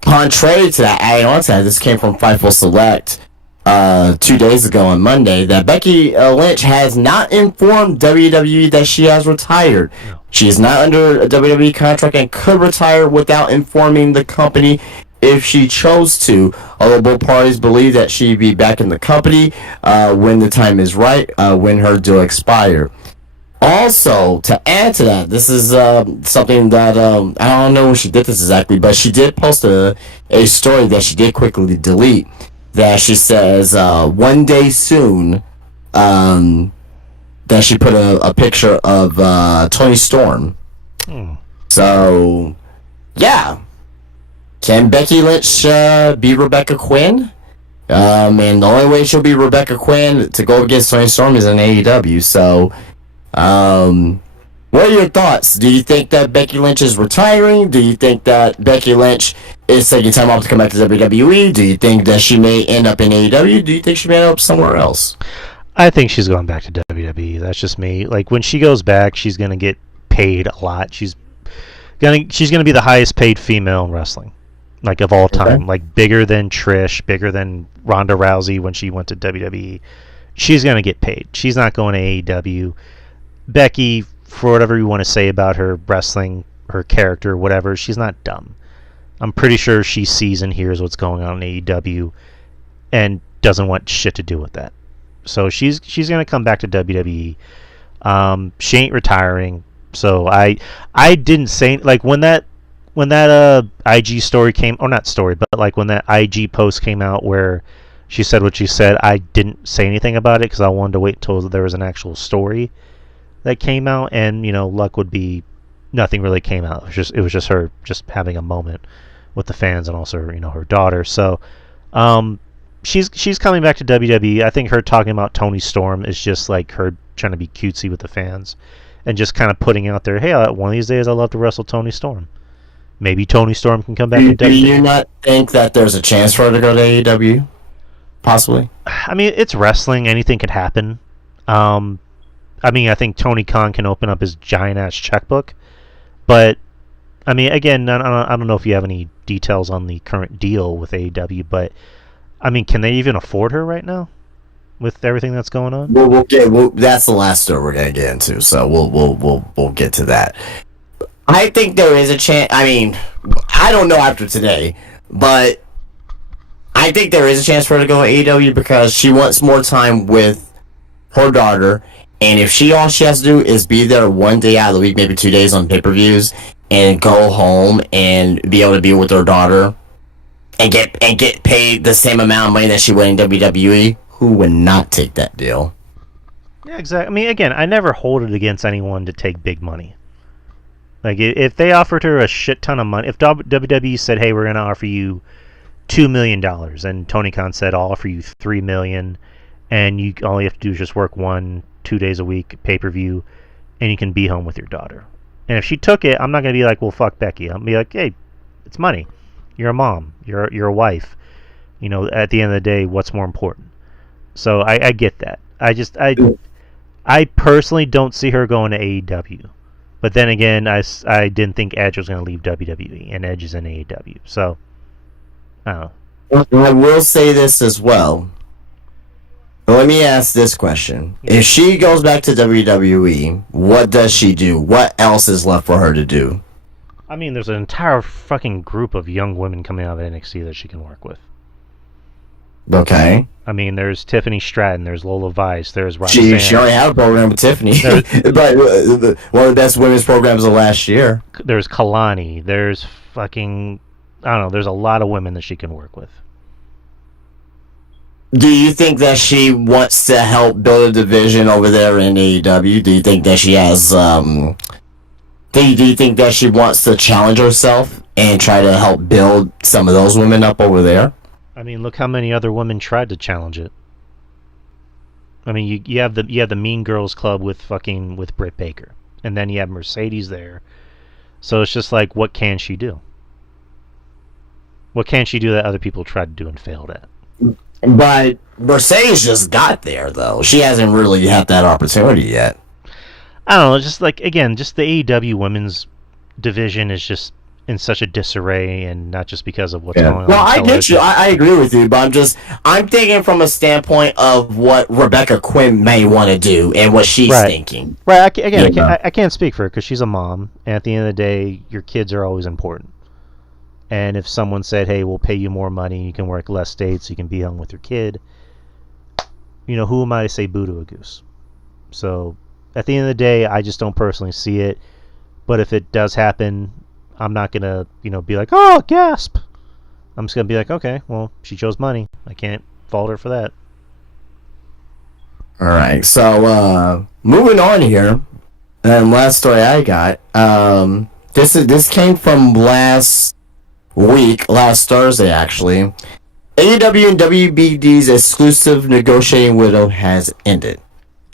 Contrary to that, adding on to that, this came from Fightful Select 2 days ago on Monday, that Becky Lynch has not informed WWE that she has retired. No. She is not under a WWE contract and could retire without informing the company if she chose to. Although both parties believe that she'd be back in the company when the time is right, when her deal expire. Also, to add to that, this is something that I don't know when she did this exactly, but she did post a story that she did quickly delete. That she says one day soon, that she put a picture of Tony Storm. So, yeah. Can Becky Lynch be Rebecca Quinn? And the only way she'll be Rebecca Quinn to go against Tony Storm is in AEW. So, what are your thoughts? Do you think that Becky Lynch is retiring? Do you think that Becky Lynch is taking time off to come back to WWE? Do you think that she may end up in AEW? Do you think she may end up somewhere else? I think she's going back to WWE. That's just me. Like, when she goes back, she's gonna get paid a lot. She's gonna be the highest paid female in wrestling, like, of all time. Okay. Like, bigger than Trish, bigger than Ronda Rousey when she went to WWE. She's gonna get paid. She's not going to AEW. Becky, for whatever you want to say about her wrestling, her character, whatever, she's not dumb. I'm pretty sure she sees and hears what's going on in AEW and doesn't want shit to do with that. So she's gonna come back to WWE. She ain't retiring. So I didn't say, like, when that IG story came, or not story, but like when that IG post came out where she said what she said, I didn't say anything about it because I wanted to wait until there was an actual story that came out, and luck would be nothing really came out. It was just her just having a moment with the fans and also her daughter. So she's coming back to WWE. I think her talking about Tony Storm is just like her trying to be cutesy with the fans and just kind of putting out there, hey, one of these days I'd love to wrestle Tony Storm. Maybe Tony Storm can come back to WWE. Do you not think that there's a chance for her to go to AEW? Possibly. I mean, it's wrestling. Anything could happen. I mean, I think Tony Khan can open up his giant-ass checkbook. But, I mean, again, I don't know if you have any details on the current deal with AEW, but, I mean, can they even afford her right now with everything that's going on? That's the last story we're gonna get into, so we'll get to that. I think there is a chance. I mean, I don't know after today, but I think there is a chance for her to go to AEW because she wants more time with her daughter. And if all she has to do is be there one day out of the week, maybe 2 days on pay-per-views, and go home and be able to be with her daughter, and get paid the same amount of money that she would in WWE, who would not take that deal? Yeah, exactly. I mean, again, I never hold it against anyone to take big money. Like, if they offered her a shit ton of money, if WWE said, hey, we're going to offer you $2 million, and Tony Khan said, I'll offer you $3 million, and all you have to do is just work 1-2 days a week, pay-per-view, and you can be home with your daughter. And if she took it, I'm not going to be like, well, fuck Becky. I'll be like, hey, it's money. You're a mom. You're a wife. At the end of the day, what's more important? So I get that. I personally don't see her going to AEW. But then again, I didn't think Edge was going to leave WWE, and Edge is in AEW. So, I don't know. I will say this as well. Let me ask this question. If she goes back to WWE, what does she do? What else is left for her to do? I mean, there's an entire fucking group of young women coming out of NXT that she can work with. Okay. I mean, there's Tiffany Stratton, there's Lola Vice, there's Roxanne. She already had a program with Tiffany. But one of the best women's programs of last year. There's Kalani. There's fucking... I don't know. There's a lot of women that she can work with. Do you think that she wants to help build a division over there in AEW? Do you think that she has do you think that she wants to challenge herself and try to help build some of those women up over there? I mean, look how many other women tried to challenge it. I mean, you have the Mean Girls Club with Britt Baker, and then you have Mercedes there. So it's just like, what can she do? What can she do that other people tried to do and failed at? But Mercedes just got there, though. She hasn't really had that opportunity yet. I don't know. Just like, again, just the AEW women's division is just in such a disarray, and not just because of what's going on. Well, I get you. I agree with you, but I'm thinking from a standpoint of what Rebecca Quinn may want to do and what she's thinking. Right. I can't speak for her because she's a mom, and at the end of the day, your kids are always important. And if someone said, hey, we'll pay you more money, you can work less dates, you can be home with your kid, who am I to say boo to a goose? So at the end of the day, I just don't personally see it. But if it does happen, I'm not going to, be like, oh, gasp. I'm just going to be like, okay, well, she chose money. I can't fault her for that. All right. So moving on here, and last story I got, this came from last Thursday, actually. AEW and WBD's exclusive negotiating window has ended.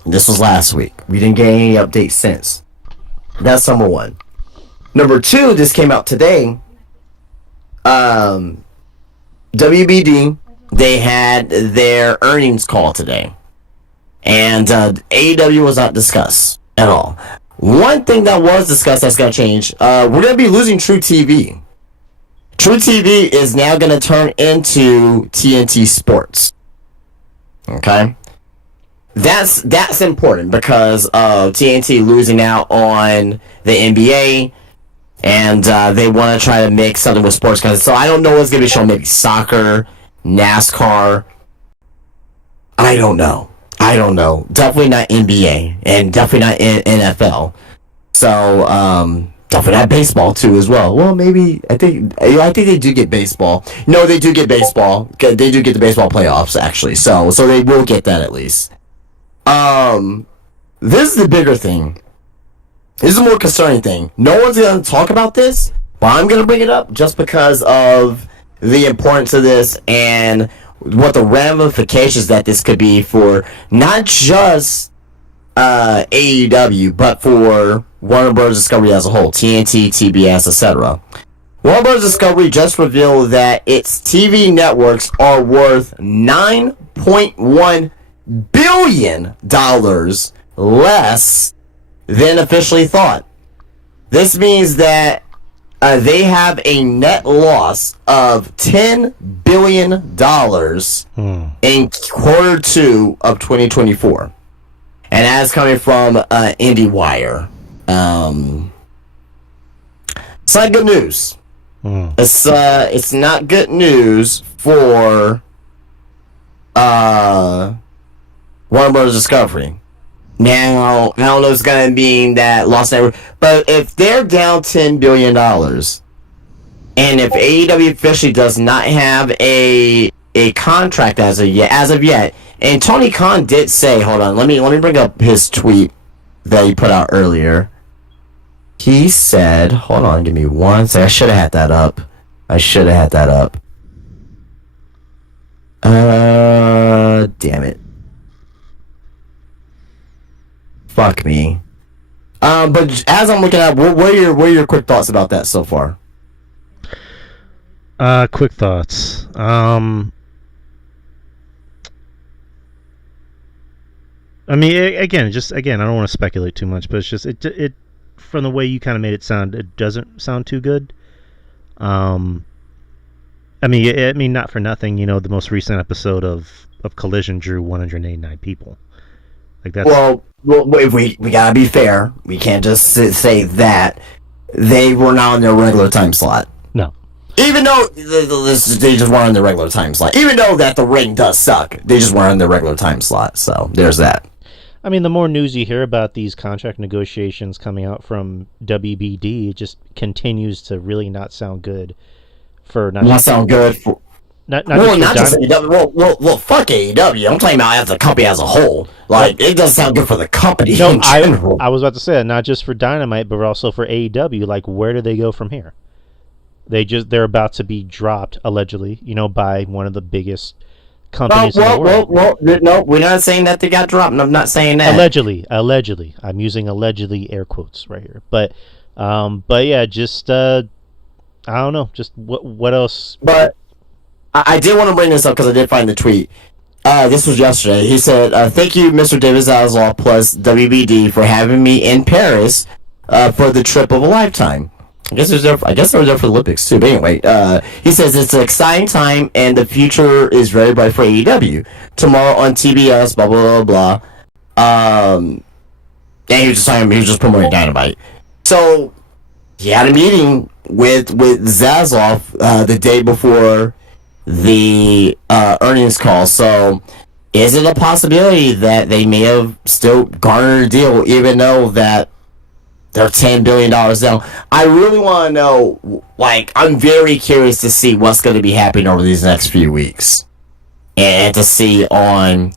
This was last week. We didn't get any updates since. That's number one. Number two, this came out today. WBD, they had their earnings call today. And AEW was not discussed at all. One thing that was discussed that's going to change, we're going to be losing True TV. True TV is now going to turn into TNT Sports. Okay? That's important because of TNT losing out on the NBA, and they want to try to make something with sports. So I don't know what's going to be shown. Maybe soccer, NASCAR. I don't know. Definitely not NBA, and definitely not NFL. So definitely not baseball too as well. Well, maybe I think they do get baseball. No, they do get baseball. They do get the baseball playoffs actually. So they will get that at least. This is the bigger thing. This is the more concerning thing. No one's going to talk about this, but I'm going to bring it up just because of the importance of this and what the ramifications that this could be for not just AEW, but for Warner Bros. Discovery as a whole, TNT, TBS, etc. Warner Bros. Discovery just revealed that its TV networks are worth $9.1 billion less than officially thought. This means that they have a net loss of $10 billion in quarter two of 2024. And that's coming from IndieWire. It's not good news. It's not good news for Warner Bros. Discovery. Now, I don't know if it's going to mean that lost network, but if they're down $10 billion, and if AEW officially does not have a contract as of yet, and Tony Khan did say, hold on, let me bring up his tweet that he put out earlier. He said, hold on, give me one second. I should have had that up. Damn it. Fuck me. But as I'm looking at, what are your quick thoughts about that so far? Quick thoughts. I mean, again, I don't want to speculate too much, but it's just it from the way you kind of made it sound, it doesn't sound too good. I mean, not for nothing, the most recent episode of Collision drew 189 people. Like that's well, if we gotta be fair. We can't just say that they were not on their regular time slot. No. Even though they just weren't on their regular time slot. Even though that the ring does suck, they just weren't on their regular time slot. So there's that. I mean, the more news you hear about these contract negotiations coming out from WBD, it just continues to really not sound good. Not Well, just for not just Dynamite. AEW. Well, fuck AEW. I'm talking about as a company as a whole. Well, Like, it doesn't sound good for the company no, in general. I was about to say that, not just for Dynamite, but also for AEW. Like, where do they go from here? They're about to be dropped allegedly, by one of the biggest Well, companies in the well, world. well, well, no, we're not saying that they got dropped. I'm not saying that. Allegedly, I'm using allegedly air quotes right here. But yeah, just I don't know, just what else? But I did want to bring this up because I did find the tweet. This was yesterday. He said, "Thank you, Mr. David Zaslav plus WBD for having me in Paris for the trip of a lifetime." I guess they were there for the Olympics too. But anyway, he says it's an exciting time and the future is very bright for AEW. Tomorrow on TBS, blah blah blah blah. And he was just talking. He was just promoting Dynamite. So he had a meeting with Zaslav the day before the earnings call. So is it a possibility that they may have still garnered a deal, even though that they're $10 billion down? I really want to know. Like, I'm very curious to see what's going to be happening over these next few weeks, and to see on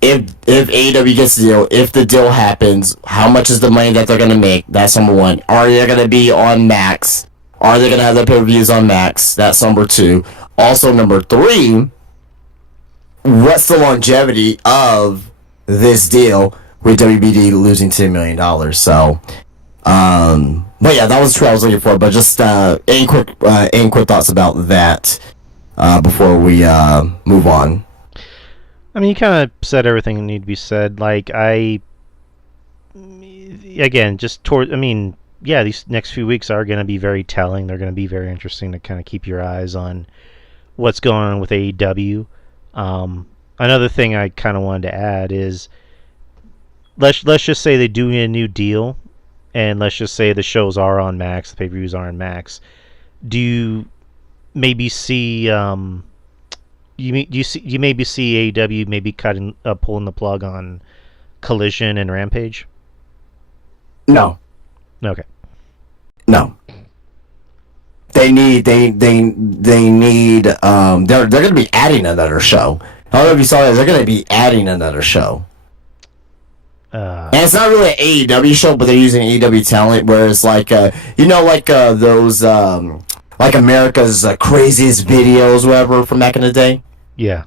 if AEW gets the deal, if the deal happens, how much is the money that they're going to make? That's number one. Are they going to be on Max? Are they going to have their pay-per-views on Max? That's number two. Also, number three, what's the longevity of this deal with WBD losing $10 million? So, but yeah, that was what I was looking for. But just any quick thoughts about that before we move on. I mean, you kind of said everything that needed to be said. Like, again, I mean, yeah, these next few weeks are going to be very telling. They're going to be very interesting to kind of keep your eyes on what's going on with AEW. Another thing I kind of wanted to add is, let's just say they do a new deal, and let's just say the shows are on Max, the pay-per-views are on Max. Do you maybe see you maybe see AEW maybe pulling the plug on Collision and Rampage? No. Okay. No. They need they're gonna be adding another show. I don't know if you saw that, they're gonna be adding another show. And it's not really an AEW show, but they're using AEW talent, whereas like those like America's craziest videos, whatever, from back in the day. Yeah.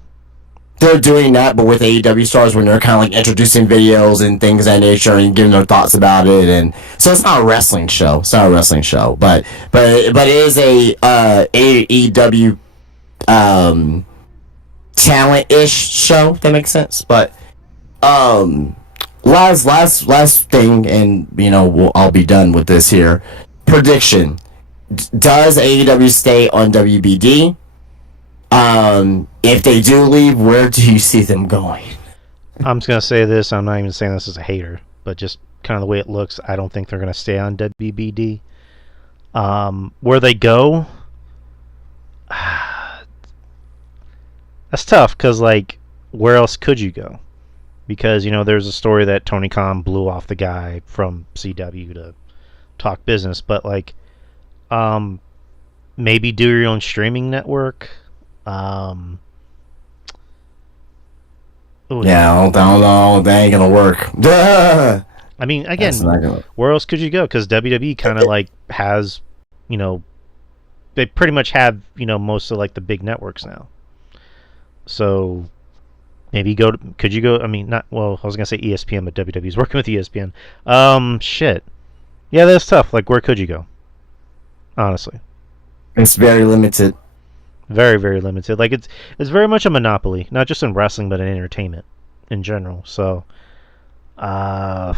They're doing that, but with AEW stars, when they're kind of like introducing videos and things of that nature and giving their thoughts about it, and so it's not a wrestling show. It's not a wrestling show, but it is a AEW talent-ish show. If that makes sense. But last thing, and I'll be done with this here. Prediction: does AEW stay on WBD? If they do leave, where do you see them going? I'm just gonna say this. I'm not even saying this as a hater, but just kind of the way it looks, I don't think they're gonna stay on WBD. Where they go, that's tough, because like, where else could you go? Because there's a story that Tony Khan blew off the guy from CW to talk business, but like, maybe do your own streaming network. Yeah, I don't know. That ain't gonna work. Duh! I mean, again, where else could you go? Because WWE kind of like has, they pretty much have most of like the big networks now. So maybe could you go? I mean, not well. I was gonna say ESPN, but WWE's working with ESPN. Shit. Yeah, that's tough. Like, where could you go? Honestly, it's very limited. Very, very limited. Like, it's very much a monopoly, not just in wrestling, but in entertainment in general. So, I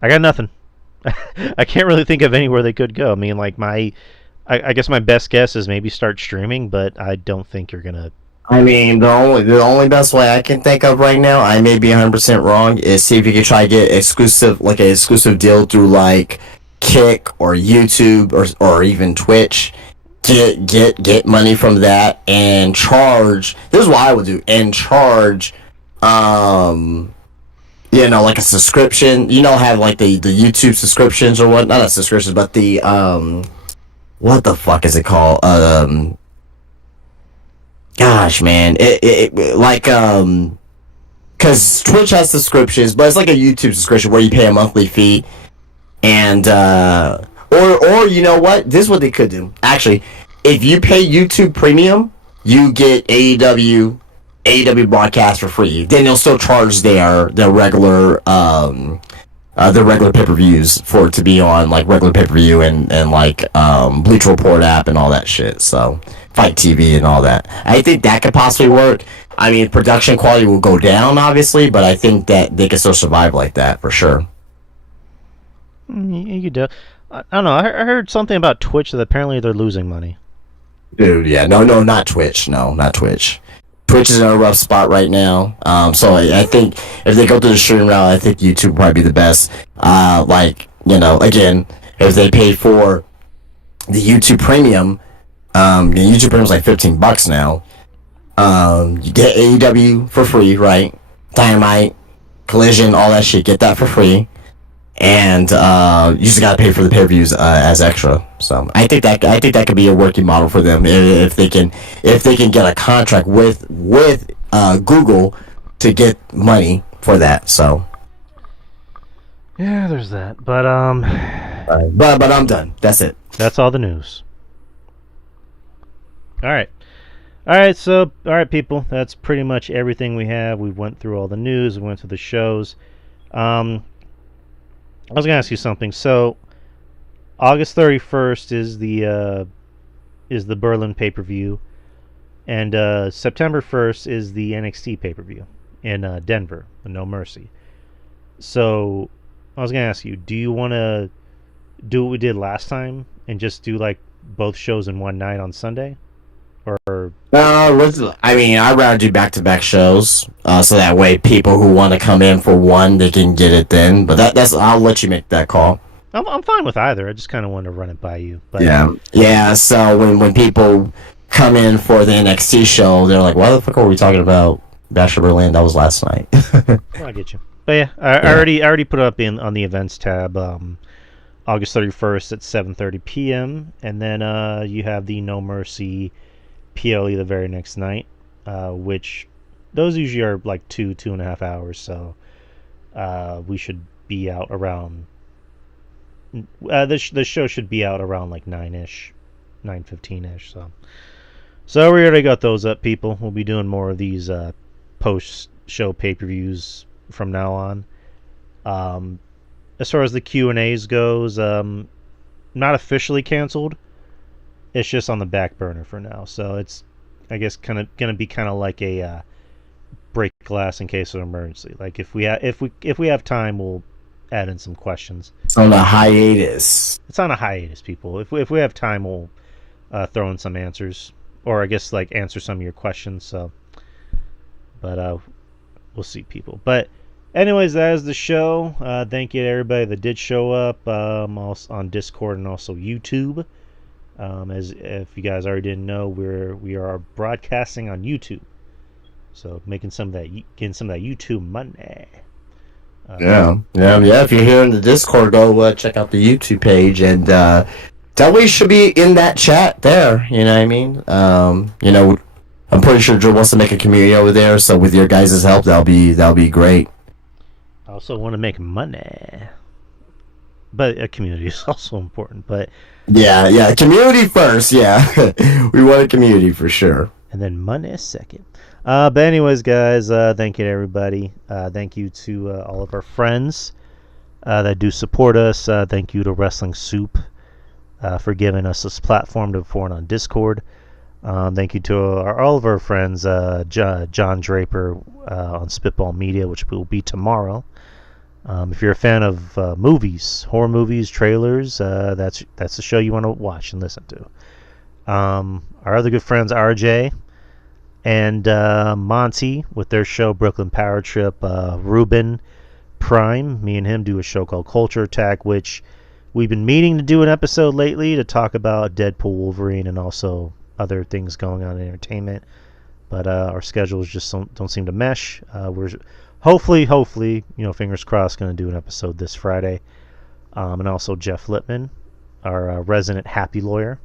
got nothing. I can't really think of anywhere they could go. I mean, like, I guess my best guess is maybe start streaming, but I don't think you're gonna. I mean, the only best way I can think of right now, I may be 100% wrong, is see if you can try to get an exclusive deal through like Kick or YouTube or even Twitch. Get money from that and charge. This is what I would do, and charge like a subscription. Have like the YouTube subscriptions or what, not subscriptions, but the what the fuck is it called? gosh, man, because Twitch has subscriptions, but it's like a YouTube subscription where you pay a monthly fee, and or you know what? This is what they could do. Actually, if you pay YouTube Premium, you get AEW broadcast for free. Then they'll still charge their regular pay per views for it to be on like regular pay per view and like Bleach Report app and all that shit. So Fight TV and all that. I think that could possibly work. I mean, production quality will go down obviously, but I think that they can still survive like that for sure. You could do. I don't know. I heard something about Twitch that apparently they're losing money. Dude, yeah, no, not Twitch. No, not Twitch. Twitch is in a rough spot right now. So I think if they go through the streaming route, I think YouTube would probably be the best. Like, you know, again, if they pay for the YouTube Premium, the YouTube Premium is like $15 now. You get AEW for free, right? Dynamite, Collision, all that shit, get that for free. And you just gotta pay for the pay-per-views as extra. So I think that could be a working model for them if they can get a contract with Google to get money for that. So yeah, there's that. But but I'm done. That's it. That's all the news. All right. So all right, people. That's pretty much everything we have. We went through all the news. We went through the shows. I was gonna ask you something. So, August 31st is the Berlin pay-per-view, and September 1st is the NXT pay-per-view in Denver, the No Mercy. So, I was gonna ask you, do you want to do what we did last time and just do like both shows in one night on Sunday, or? I mean, I'd rather do back-to-back shows, so that way people who want to come in for one, they can get it then. But that's I'll let you make that call. I'm fine with either. I just kind of wanted to run it by you. But, yeah. So when people come in for the NXT show, they're like, "Why the fuck are we talking about Bash of Berlin? That was last night." Well, I get you. But yeah, I already put it up on the events tab. August 31st at 7:30 p.m. and then you have the No Mercy PLE the very next night, which those usually are like 2.5 hours, so we should be out around the show should be out around like 9-ish, 9:15-ish. So we already got those up, people. We'll be doing more of these post show pay-per-views from now on. As far as the Q&As goes, not officially canceled. It's just on the back burner for now, so it's, I guess, kind of gonna be kind of like a break glass in case of emergency. Like if we have time, we'll add in some questions. It's on a hiatus. It's on a hiatus, people. If we have time, we'll throw in some answers, or I guess like answer some of your questions. So, but we'll see, people. But anyways, that is the show. Thank you to everybody that did show up, also on Discord and also YouTube. As if you guys already didn't know, we are broadcasting on YouTube, so getting some of that YouTube money. Yeah. If you're here in the Discord, go check out the YouTube page, and that way you should be in that chat there. You know what I mean? I'm pretty sure Drew wants to make a community over there, so with your guys' help, that'll be great. I also want to make money, but a community is also important. But yeah, community first. Yeah, we want a community for sure, and then money second. But anyways, guys, thank you to everybody. Thank you to all of our friends that do support us. Thank you to Wrestling Soup for giving us this platform to forward on Discord. Thank you to all of our friends, John Draper on Spitball Media, which will be tomorrow. If you're a fan of movies, horror movies, trailers, that's the show you want to watch and listen to. Our other good friends, RJ and Monty, with their show Brooklyn Power Trip. Ruben Prime, me and him do a show called Culture Attack, which we've been meaning to do an episode lately to talk about Deadpool, Wolverine, and also other things going on in entertainment. But our schedules just don't seem to mesh. We're hopefully, fingers crossed, going to do an episode this Friday. And also Jeff Lippman, our resident happy lawyer,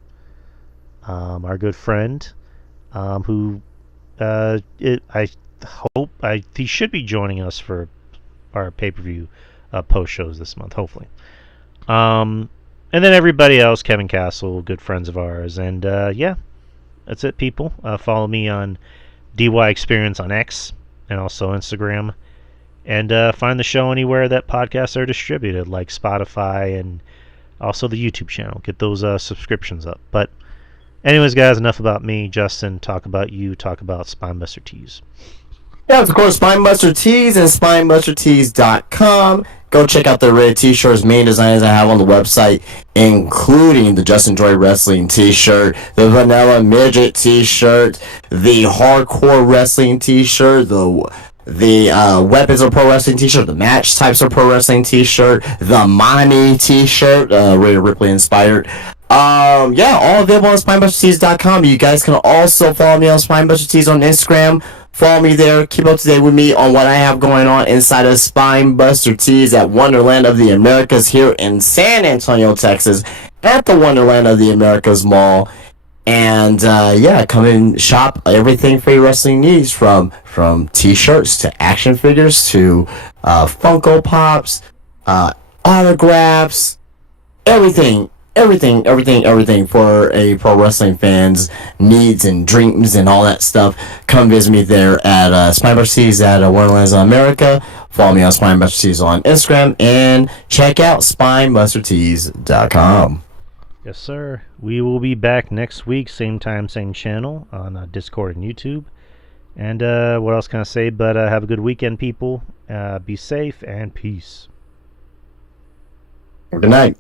our good friend, who I hope he should be joining us for our pay-per-view post shows this month, hopefully. And then everybody else, Kevin Castle, good friends of ours, and yeah, that's it, people. Follow me on DY Experience on X and also Instagram, and find the show anywhere that podcasts are distributed, like Spotify and also the YouTube channel. Get those subscriptions up. But anyways, guys, enough about me. Justin, talk about you. Talk about Spinebuster Tees. Yeah, of course, Spinebuster Tees and SpinebusterTees.com. Go check out the red t-shirts, main designs I have on the website, including the Just Enjoy Wrestling t-shirt, the Vanilla Midget t-shirt, the Hardcore Wrestling t-shirt, the Weapons of Pro Wrestling t-shirt, the Match Types of Pro Wrestling t-shirt, the Money t-shirt, Rhea Ripley inspired. Yeah, all available on SpinebusterTees.com. You guys can also follow me on Spinebuster Tees on Instagram. Follow me there. Keep up to date with me on what I have going on inside of Spinebuster Tees at Wonderland of the Americas here in San Antonio, Texas, at the Wonderland of the Americas Mall. And yeah, come and shop everything for your wrestling needs, from t-shirts to action figures to Funko Pops, autographs, everything for a pro wrestling fan's needs and dreams and all that stuff. Come visit me there at Spinebuster Tees at Wonderlands of America. Follow me on Spinebuster Tees on Instagram, and check out SpinebusterTees.com. Yes, sir. We will be back next week, same time, same channel, on Discord and YouTube. And what else can I say? But have a good weekend, people. Be safe, and peace. Good night.